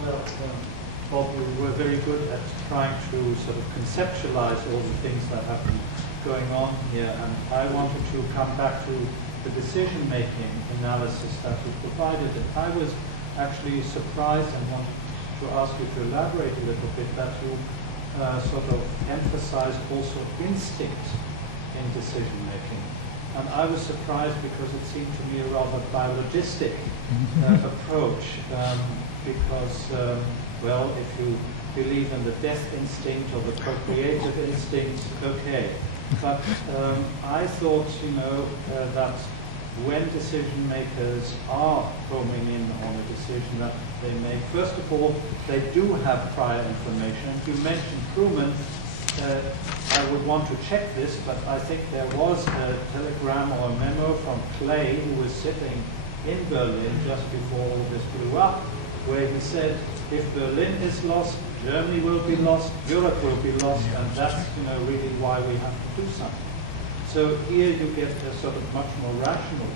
Well, Bob, we were very good at trying to sort of conceptualize all the things that have been going on here, and I wanted to come back to the decision-making analysis that you provided. And I was actually surprised and wanted to ask you to elaborate a little bit that you sort of emphasized also instinct in decision-making. And I was surprised because it seemed to me a rather biologistic approach, because, well, if you believe in the death instinct or the procreative instinct, okay. But I thought, that when decision makers are homing in on a decision that they make, first of all, they do have prior information. And you mentioned Truman. I would want to check this, but I think there was a telegram or a memo from Clay, who was sitting in Berlin just before all this blew up, where he said, if Berlin is lost, Germany will be lost, Europe will be lost, and that's really why we have to do something. So here you get a sort of much more rational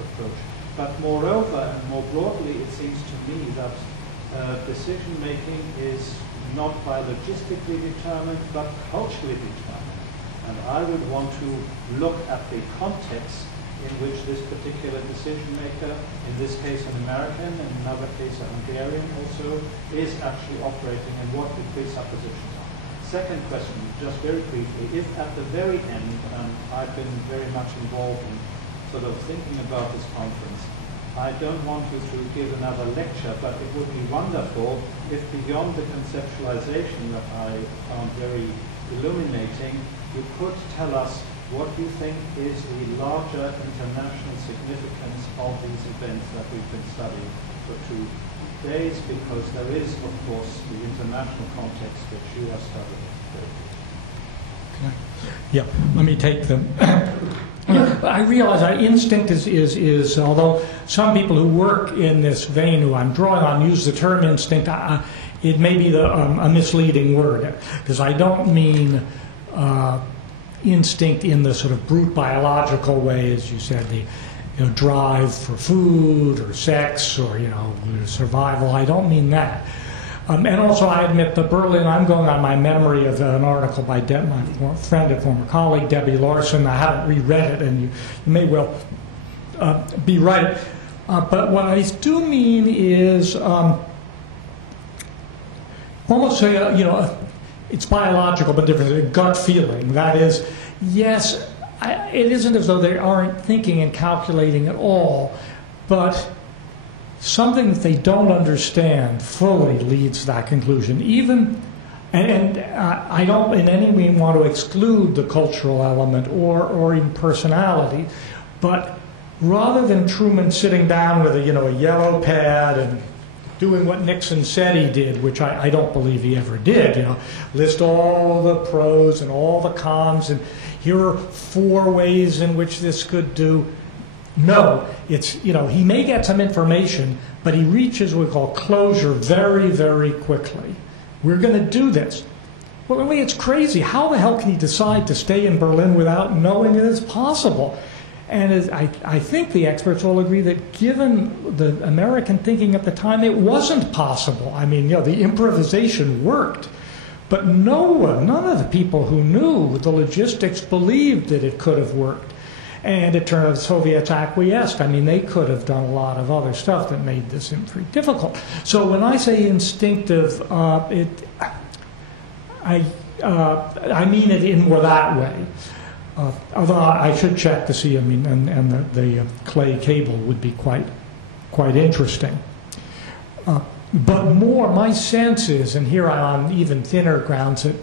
approach. But moreover, and more broadly, it seems to me that decision-making is not biologically determined, but culturally determined. And I would want to look at the context in which this particular decision maker, in this case an American, in another case a Hungarian also, is actually operating, and what the presuppositions are. Second question, just very briefly, if at the very end, and I've been very much involved in sort of thinking about this conference, I don't want you to give another lecture, but it would be wonderful if beyond the conceptualization that I found very illuminating, you could tell us what you think is the larger international significance of these events that we've been studying for 2 days, because there is, of course, the international context that you are studying. Yeah, let me take them. I realize our instinct is, although some people who work in this vein, who I'm drawing on, use the term instinct, it may be a misleading word, because I don't mean instinct in the sort of brute biological way, as you said, the drive for food or sex or survival. I don't mean that. And also, I admit the Berlin. I'm going on my memory of an article by my friend and former colleague Debbie Larson. I haven't reread it, and you may well be right. But what I do mean is almost say it's biological but different. A gut feeling. That is, yes. It isn't as though they aren't thinking and calculating at all, but something that they don't understand fully leads to that conclusion. And I don't in any way want to exclude the cultural element or even personality, but rather than Truman sitting down with a yellow pad and doing what Nixon said he did, which I don't believe he ever did, list all the pros and all the cons, and here are 4 ways in which this could do. No, it's, he may get some information, but he reaches what we call closure very, very quickly. We're going to do this. Well, I mean, it's crazy. How the hell can he decide to stay in Berlin without knowing it is possible? And I think the experts all agree that given the American thinking at the time, it wasn't possible. I mean, the improvisation worked. But none of the people who knew the logistics believed that it could have worked. And it turned out the Soviets acquiesced. I mean, they could have done a lot of other stuff that made this pretty difficult. So when I say instinctive, I mean it in more that way. Although I should check to see, and the clay cable would be quite interesting. But more, my sense is, and here I'm on even thinner grounds, that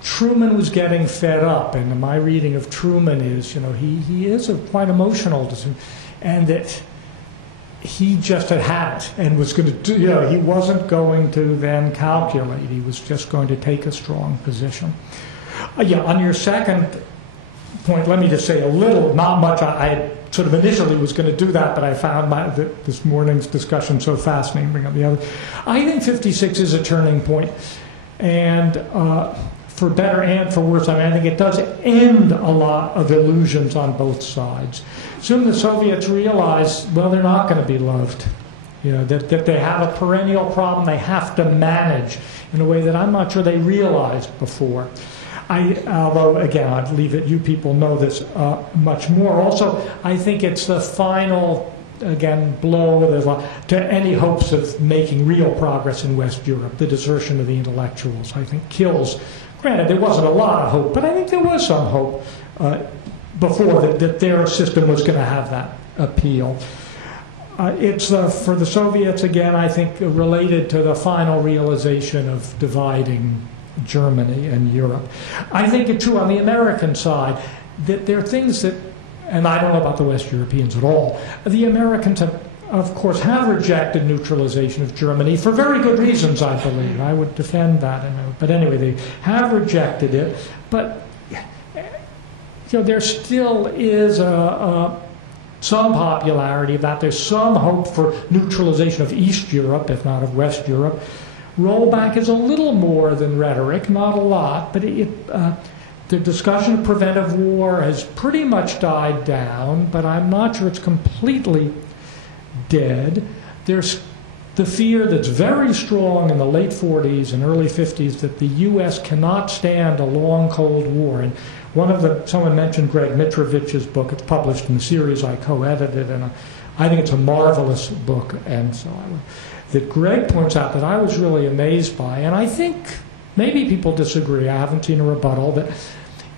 Truman was getting fed up, and my reading of Truman is, he is quite emotional, and that he just had it and was going to do, he wasn't going to then calculate. He was just going to take a strong position. On your second point, let me just say a little, not much. I sort of initially was going to do that, but I found this morning's discussion so fascinating. Bring up the other. I think 56 is a turning point, and for better and for worse, I think it does end a lot of illusions on both sides. Soon the Soviets realize, well, they're not going to be loved. That they have a perennial problem they have to manage in a way that I'm not sure they realized before. Although, again, I'd leave it, you people know this much more. Also, I think it's the final, again, blow to any hopes of making real progress in West Europe. The desertion of the intellectuals, I think, kills. Granted, there wasn't a lot of hope, but I think there was some hope before that their system was going to have that appeal. It's for the Soviets, again, I think, related to the final realization of dividing Germany and Europe. I think it's true on the American side that there are things that, and I don't know about the West Europeans at all, the Americans have, of course, have rejected neutralization of Germany for very good reasons, I believe. I would defend that. But anyway, they have rejected it. But there still is some popularity of that. There's some hope for neutralization of East Europe, if not of West Europe. Rollback is a little more than rhetoric, not a lot, but the discussion of preventive war has pretty much died down, but I'm not sure it's completely dead. There's the fear that's very strong in the late 40s and early 50s that the U.S. cannot stand a long Cold War. And someone mentioned Greg Mitrovich's book. It's published in the series I co-edited, and I think it's a marvelous book. And so that Greg points out that I was really amazed by, and I think maybe people disagree, I haven't seen a rebuttal, that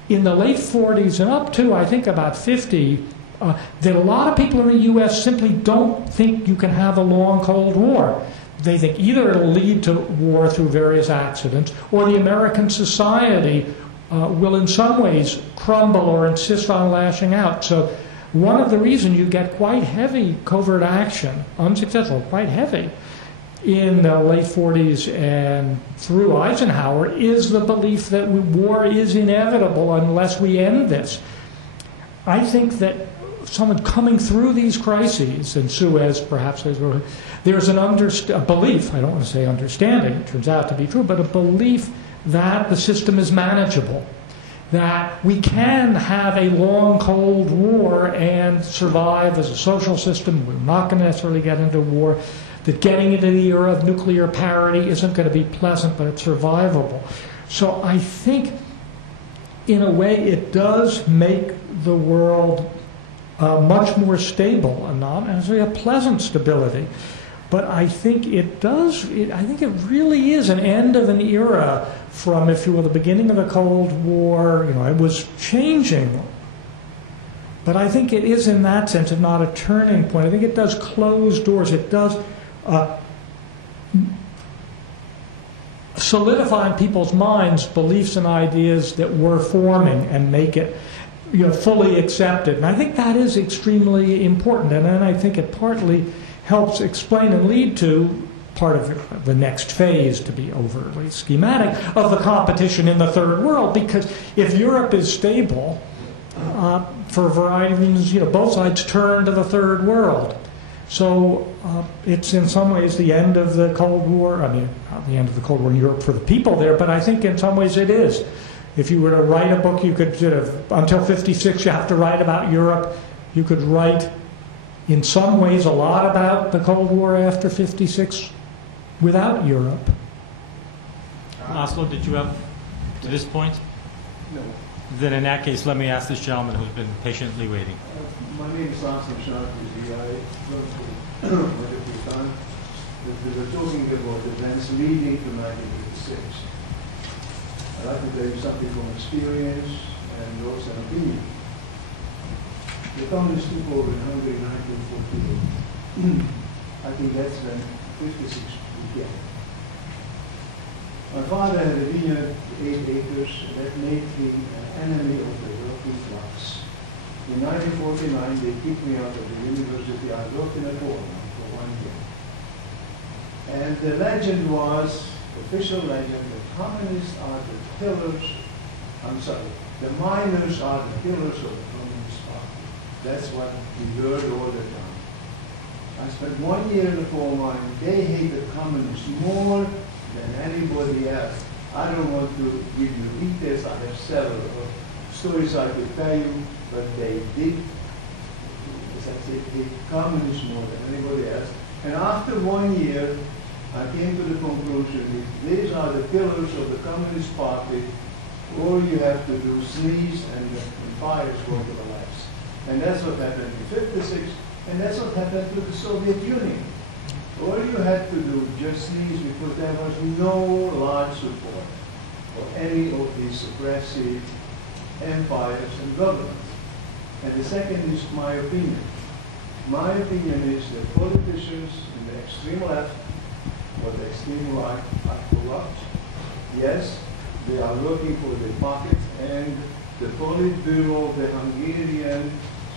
in the late 40s and up to, I think, about 50, that a lot of people in the U.S. simply don't think you can have a long Cold War. They think either it'll lead to war through various accidents, or the American society will in some ways crumble or insist on lashing out. So one of the reasons you get quite heavy covert action, unsuccessful, quite heavy, in the late 40s and through Eisenhower is the belief that war is inevitable unless we end this. I think that someone coming through these crises, and Suez perhaps, there's a belief, I don't want to say understanding, it turns out to be true, but a belief that the system is manageable. that we can have a long Cold War and survive as a social system. We're not going to necessarily get into war. That getting into the era of nuclear parity isn't going to be pleasant, but it's survivable. So I think, in a way, it does make the world much more stable, and not necessarily a pleasant stability. But I think it does, I think it really is an end of an era from, if you will, the beginning of the Cold War. You know, it was changing. But I think it is, in that sense, if not a turning point. I think it does close doors. It does solidify in people's minds beliefs and ideas that were forming and make it, you know, fully accepted. And I think that is extremely important. And then I think it partly helps explain and lead to part of the next phase, to be overly schematic, of the competition in the third world. Because if Europe is stable, for a variety of reasons, you know, both sides turn to the third world. So it's in some ways the end of the Cold War. I mean, not the end of the Cold War in Europe for the people there, but I think in some ways it is. If you were to write a book, you could sort of, until 56, you have to write about Europe. You could write, in some ways, a lot about the Cold War after 56 without Europe. Laszlo, did you have to this point? No. Then in that case, let me ask this gentleman who's been patiently waiting. My name is Laszlo Sarkozy. I work for Pakistan. We were talking about events leading to 1956. I'd like to tell you something from experience and also an opinion. The communists took over in Hungary in 1948. I think that's when 56 began. My father had a vineyard, 8 acres, that made him an enemy of the working class. In 1949, they kicked me out of the university. I worked in a coal mine for 1 year. And the legend was, official legend, the communists are the pillars, the miners are the pillars of the Communist Party. That's what we heard all the time. I spent 1 year in the coal mine. They hated communists more than anybody else. I don't want to give you details. I have several stories I could tell you, but they did, as I said, hate communists more than anybody else. And after 1 year, I came to the conclusion that these are the pillars of the Communist Party. All you have to do is sneeze and the empires will collapse. And that's what happened in 56, and that's what happened to the Soviet Union. All you had to do, just sneeze, because there was no large support for any of these suppressive empires and governments. And the second is my opinion. My opinion is that politicians in the extreme left or the extreme right are corrupt. Yes, they are working for their pocket, and the Politburo of the Hungarian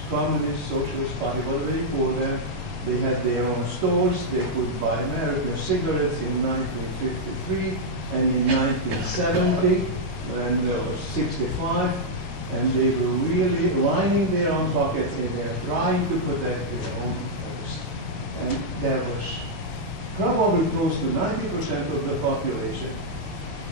Communist Socialist Party, whatever you call them, they had their own stores. They could buy American cigarettes in 1953 and in 1970 and 65, and they were really lining their own pockets, and they are trying to protect their own interests. And there was probably close to 90% of the population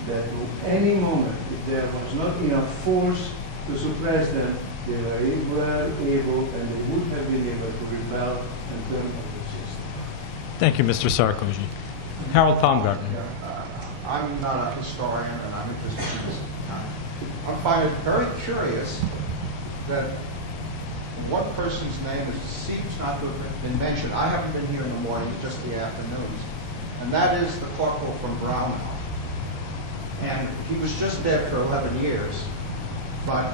that at any moment, if there was not enough force to suppress them, they were able, and they would have been able to rebel and turn on the system. Thank you, Mr. Sarkozy. Harold Baumgartner. I'm not a historian, and I'm interested in this. I find it very curious that one person's name seems not to have been mentioned. I haven't been here in the morning, just the afternoons, and that is the corporal from Braunau. And he was just dead for 11 years. But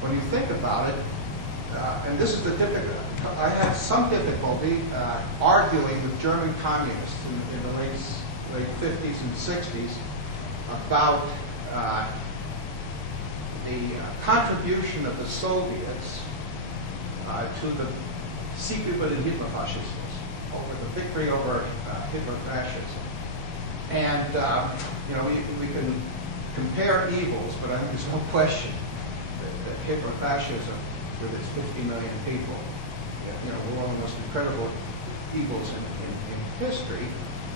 when you think about it, and this is the difficult, I had some difficulty arguing with German communists in the late 50s and 60s about the contribution of the Soviets to the secret but in Hitler-fascism, over the victory over Hitler-fascism. And you know, we can compare evils, but I think there's no question that Hitler-fascism, with its 50 million people, you know, were one of the most incredible evils in history.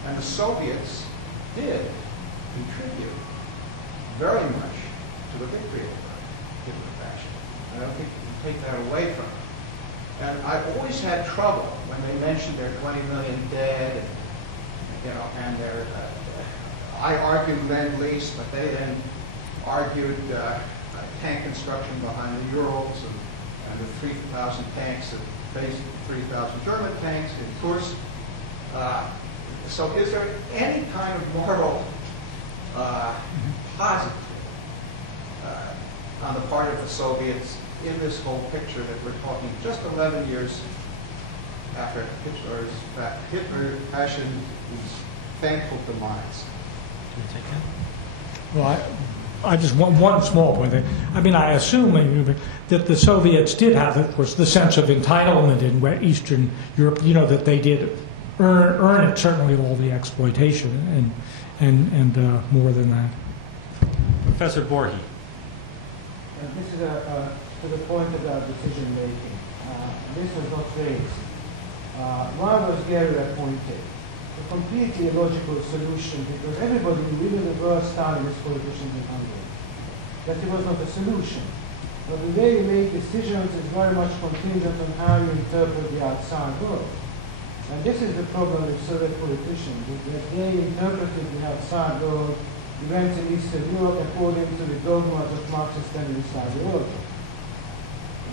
And the Soviets did contribute very much to the victory of Hitler faction. I don't think you can take that away from them. And I've always had trouble when they mention their 20 million dead, and their, I argued Lend-Lease, but they then argued tank construction behind the Urals and the 3,000 tanks that faced 3,000 German tanks in Kursk. So is there any kind of moral positive on the part of the Soviets in this whole picture that we're talking just 11 years after Hitler fashioned these thankful demise? Can you take that? Well, I just want one small point. I mean, I assume that the Soviets did have, of course, the sense of entitlement in Eastern Europe, that they did earn it, certainly all the exploitation and more than that. Professor Borghi. This is to the point about decision making. This was not raised. Why was Gary appointed? A completely illogical solution, because everybody knew, even the worst Stalinist politicians in Hungary, that it was not a solution. But the way you make decisions is very much contingent on how you interpret the outside world. And this is the problem with Soviet politicians, that they interpreted the outside world, events in Eastern Europe, according to the dogmas of Marxist-Leninist ideology.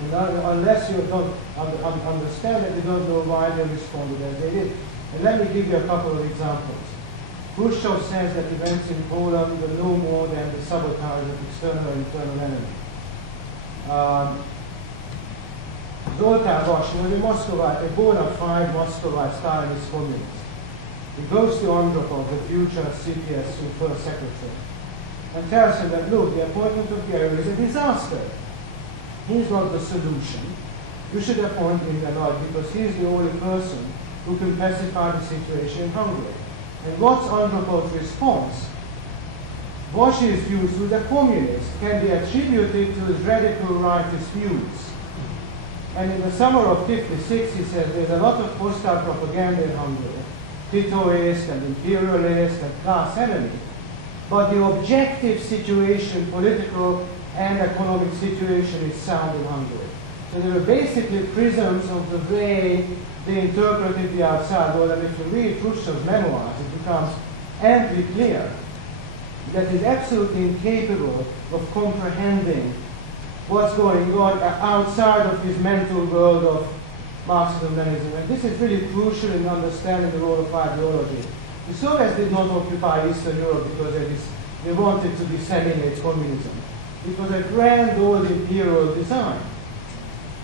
And unless you don't understand it, you don't know why they responded as they did. And let me give you a couple of examples. Khrushchev says that events in Poland were no more than the sabotage of external and internal enemy. Zoltán Vas, a Muscovite, a bona fide Muscovite Stalinist communist. He goes to Andropov, the future CPS first secretary, and tells him that, look, the appointment of Gary is a disaster. He's not the solution. You should appoint him or not, because he's the only person who can pacify the situation in Hungary. And what's Andropov's response? Voshi's views, who's a communist, can be attributed to his radical rightist views. And in the summer of '56, he says there's a lot of hostile propaganda in Hungary, Titoist and imperialist and class enemy. But the objective situation, political and economic situation, is sound in Hungary. So they were basically prisms of the way they interpreted the outside world. And if you read Khrushchev's memoirs, it becomes amply clear that he's absolutely incapable of comprehending what's going on outside of his mental world of Marxism-Leninism. And this is really crucial in understanding the role of ideology. The Soviets did not occupy Eastern Europe because they wanted to disseminate communism. It was a grand old imperial design.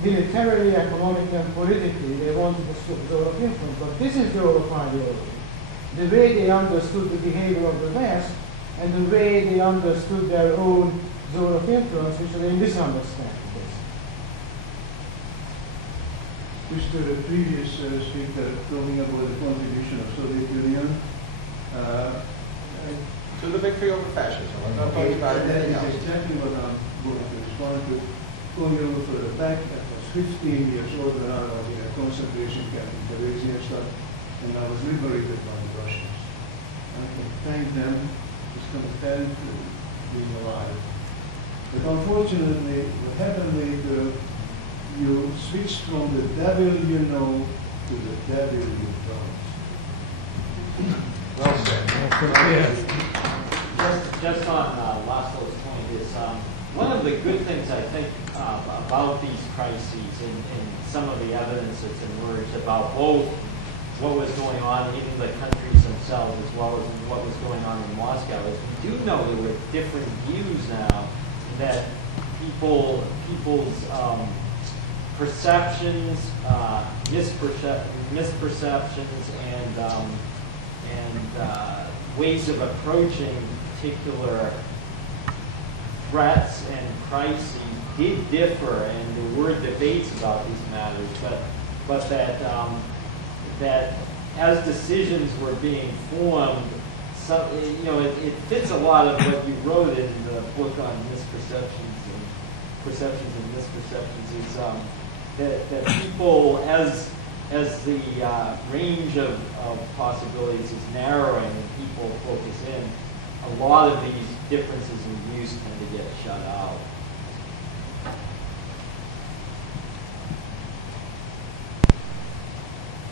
Militarily, economically, and politically, they wanted a zone of influence. But this is the role of ideology. The way they understood the behavior of the West and the way they understood their own zone of influence, which they misunderstand. Mr. The previous speaker talking about the contribution of Soviet Union to the victory over fascism. I'm not talking about anything else. That is exactly what I'm going to respond to. Going a little further back, I was 15 years old when I was in a concentration camp in Theresian stuff, and I was liberated by the Russians. I can thank them for content being alive. But unfortunately, what happened later, you switched from the devil you know to the devil you don't. Well said. Just on Laszlo's point is one of the good things I think about these crises and some of the evidence that's emerged about both what was going on in the countries themselves as well as what was going on in Moscow is we do know there were different views now that people's perceptions, misperceptions, and ways of approaching particular threats and crises did differ, and there were debates about these matters. But that as decisions were being formed, it fits a lot of what you wrote in the book on misperceptions and perceptions and misperceptions. Is that people, as the range of possibilities is narrowing and people focus in, a lot of these differences in views tend to get shut out.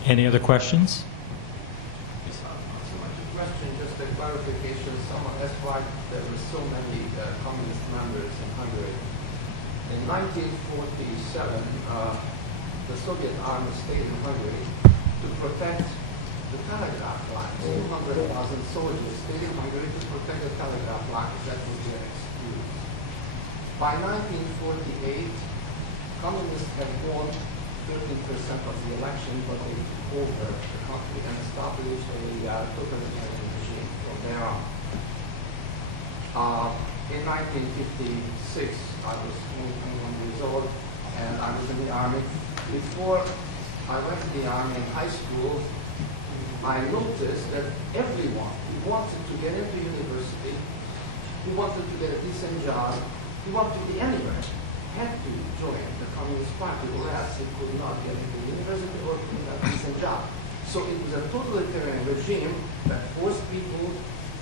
Any other questions? Not so much a question, just a clarification. Someone asked why there were so many communist members in Hungary. In 1947, the Soviet army stayed in Hungary to protect the telegraph lines. 200,000 soldiers stayed in Hungary to protect the telegraph lines. That was their excuse. By 1948, communists had won 13% of the election, but they took over the country and established a totalitarian regime from there on. In 1956, I was 21 years old, and I was in the army. Before I went to the army in high school, I noticed that everyone who wanted to get into university, who wanted to get a decent job, who wanted to be anywhere, had to join the Communist Party, or else he could not get into university or could not get a decent job. So it was a totalitarian regime that forced people,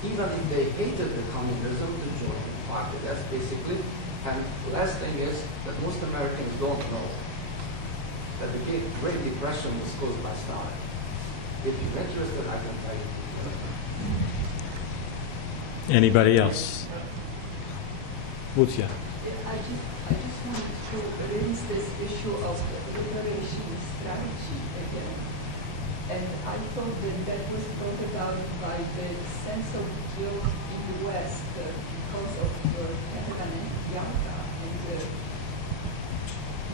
even if they hated the communism, to join the party. That's basically, and the last thing is that most Americans don't know that the Great Depression was caused by Stalin. If you're interested, I can tell you. Anybody else? Lucia. I just wanted to raise this issue of the liberation strategy again. And I thought that that was brought about by the sense of guilt in the West because of Catalan and Yalta. And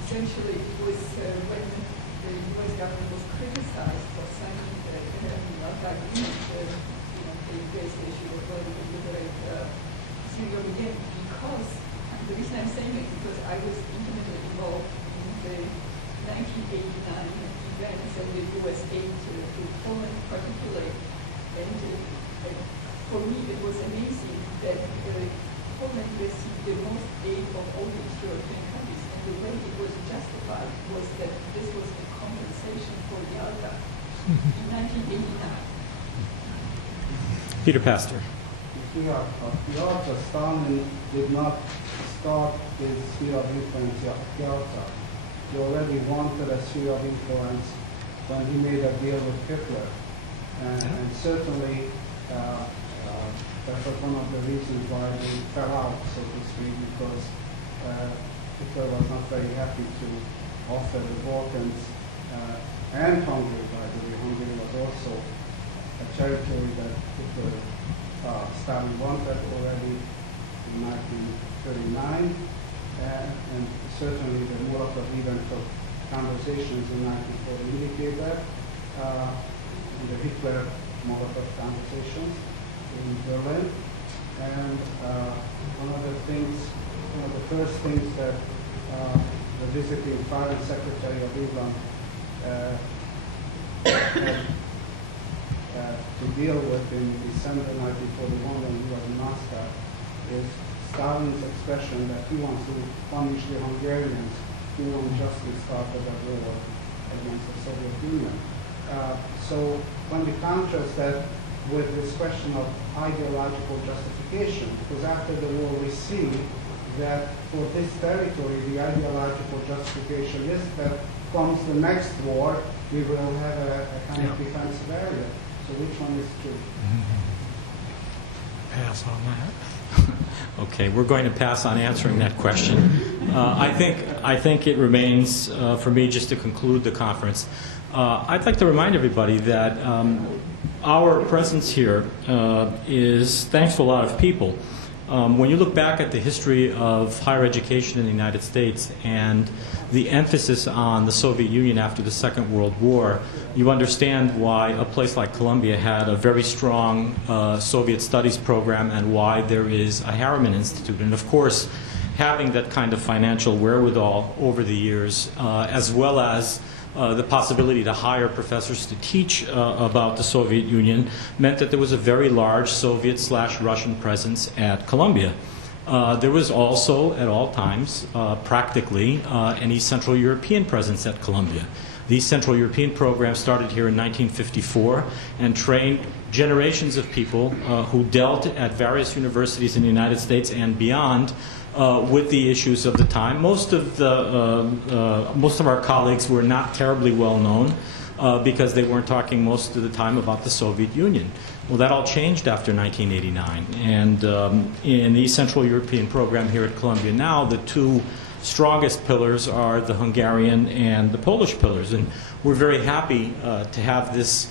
essentially it was when the U.S. government was criticized for signing the Catalan and Yalta agreement, they raised the issue of whether to liberate Syria again, because the reason I'm saying it is because I was intimately involved in the 1989 events and the U.S. aid to Poland particularly. And for me, it was amazing that Poland received the most aid of all these European countries. And the way it was justified was that this was a compensation for Yalta in 1989. Peter Pastor. Yalta, Stalin did not start his sphere of influence at Yalta. He already wanted a sphere of influence when he made a deal with Hitler. And certainly that was one of the reasons why they fell out, so to speak, because Hitler was not very happy to offer the Balkans and Hungary, by the way. Hungary was also a territory that Hitler Stalin wanted already in 1939, and certainly the Molotov-Ribbentrop conversations in 1940 indicate that, the Hitler-Molotov conversations in Berlin. And one of the first things that the visiting Foreign Secretary of England had to deal with in December 1941 when he was in Moscow is Stalin's expression that he wants to punish the Hungarians who unjustly started a war against the Soviet Union. So when we contrast that with this question of ideological justification, because after the war we see that for this territory the ideological justification is that comes the next war we will have a kind of defensive area. So which one is true? Pass on that. Okay, we're going to pass on answering that question. I think it remains for me just to conclude the conference. I'd like to remind everybody that our presence here is thanks to a lot of people. When you look back at the history of higher education in the United States and the emphasis on the Soviet Union after the Second World War, you understand why a place like Columbia had a very strong Soviet studies program and why there is a Harriman Institute. And of course, having that kind of financial wherewithal over the years, as well as the possibility to hire professors to teach about the Soviet Union, meant that there was a very large Soviet/Russian presence at Columbia. There was also, at all times, practically, an East Central European presence at Columbia. The East Central European program started here in 1954 and trained generations of people who dealt at various universities in the United States and beyond with the issues of the time. Most of our colleagues were not terribly well known. because they weren't talking most of the time about the Soviet Union. Well, that all changed after 1989. And in the Central European program here at Columbia now, the two strongest pillars are the Hungarian and the Polish pillars. And we're very happy to have this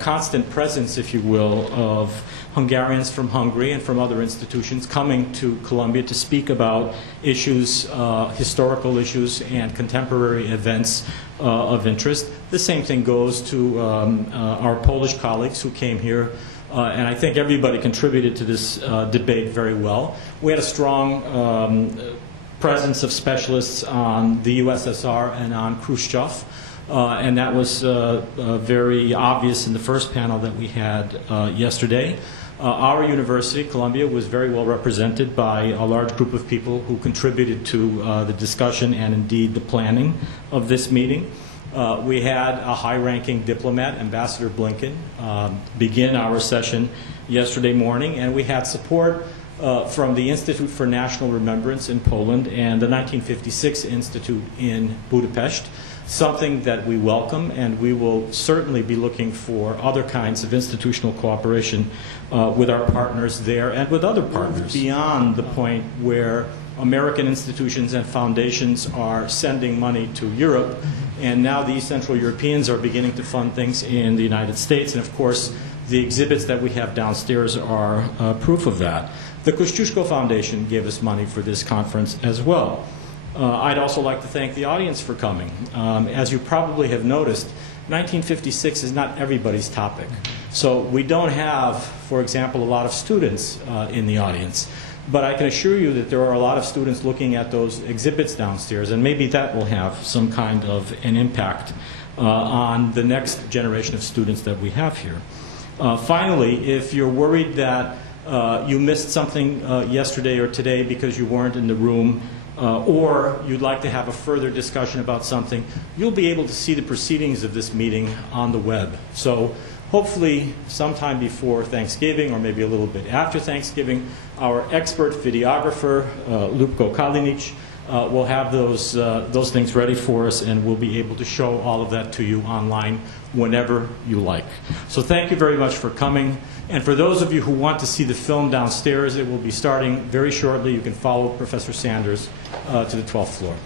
constant presence, if you will, of Hungarians from Hungary and from other institutions coming to Columbia to speak about issues, historical issues and contemporary events of interest. The same thing goes to our Polish colleagues who came here, and I think everybody contributed to this debate very well. We had a strong presence of specialists on the USSR and on Khrushchev. And that was very obvious in the first panel that we had yesterday. Our university, Columbia, was very well represented by a large group of people who contributed to the discussion and indeed the planning of this meeting. We had a high-ranking diplomat, Ambassador Blinken, begin our session yesterday morning, and we had support from the Institute for National Remembrance in Poland and the 1956 Institute in Budapest, something that we welcome, and we will certainly be looking for other kinds of institutional cooperation with our partners there and with other partners beyond the point where American institutions and foundations are sending money to Europe, and now the East Central Europeans are beginning to fund things in the United States, and of course the exhibits that we have downstairs are proof of that. The Kościuszko Foundation gave us money for this conference as well. I'd also like to thank the audience for coming. As you probably have noticed, 1956 is not everybody's topic. So we don't have, for example, a lot of students in the audience. But I can assure you that there are a lot of students looking at those exhibits downstairs, and maybe that will have some kind of an impact on the next generation of students that we have here. Finally, if you're worried that you missed something yesterday or today because you weren't in the room, or you'd like to have a further discussion about something, you'll be able to see the proceedings of this meeting on the web. So hopefully sometime before Thanksgiving or maybe a little bit after Thanksgiving, our expert videographer, Lupko Kalinic, will have those things ready for us, and we'll be able to show all of that to you online whenever you like. So thank you very much for coming. And for those of you who want to see the film downstairs, it will be starting very shortly. You can follow Professor Sanders to the 12th floor.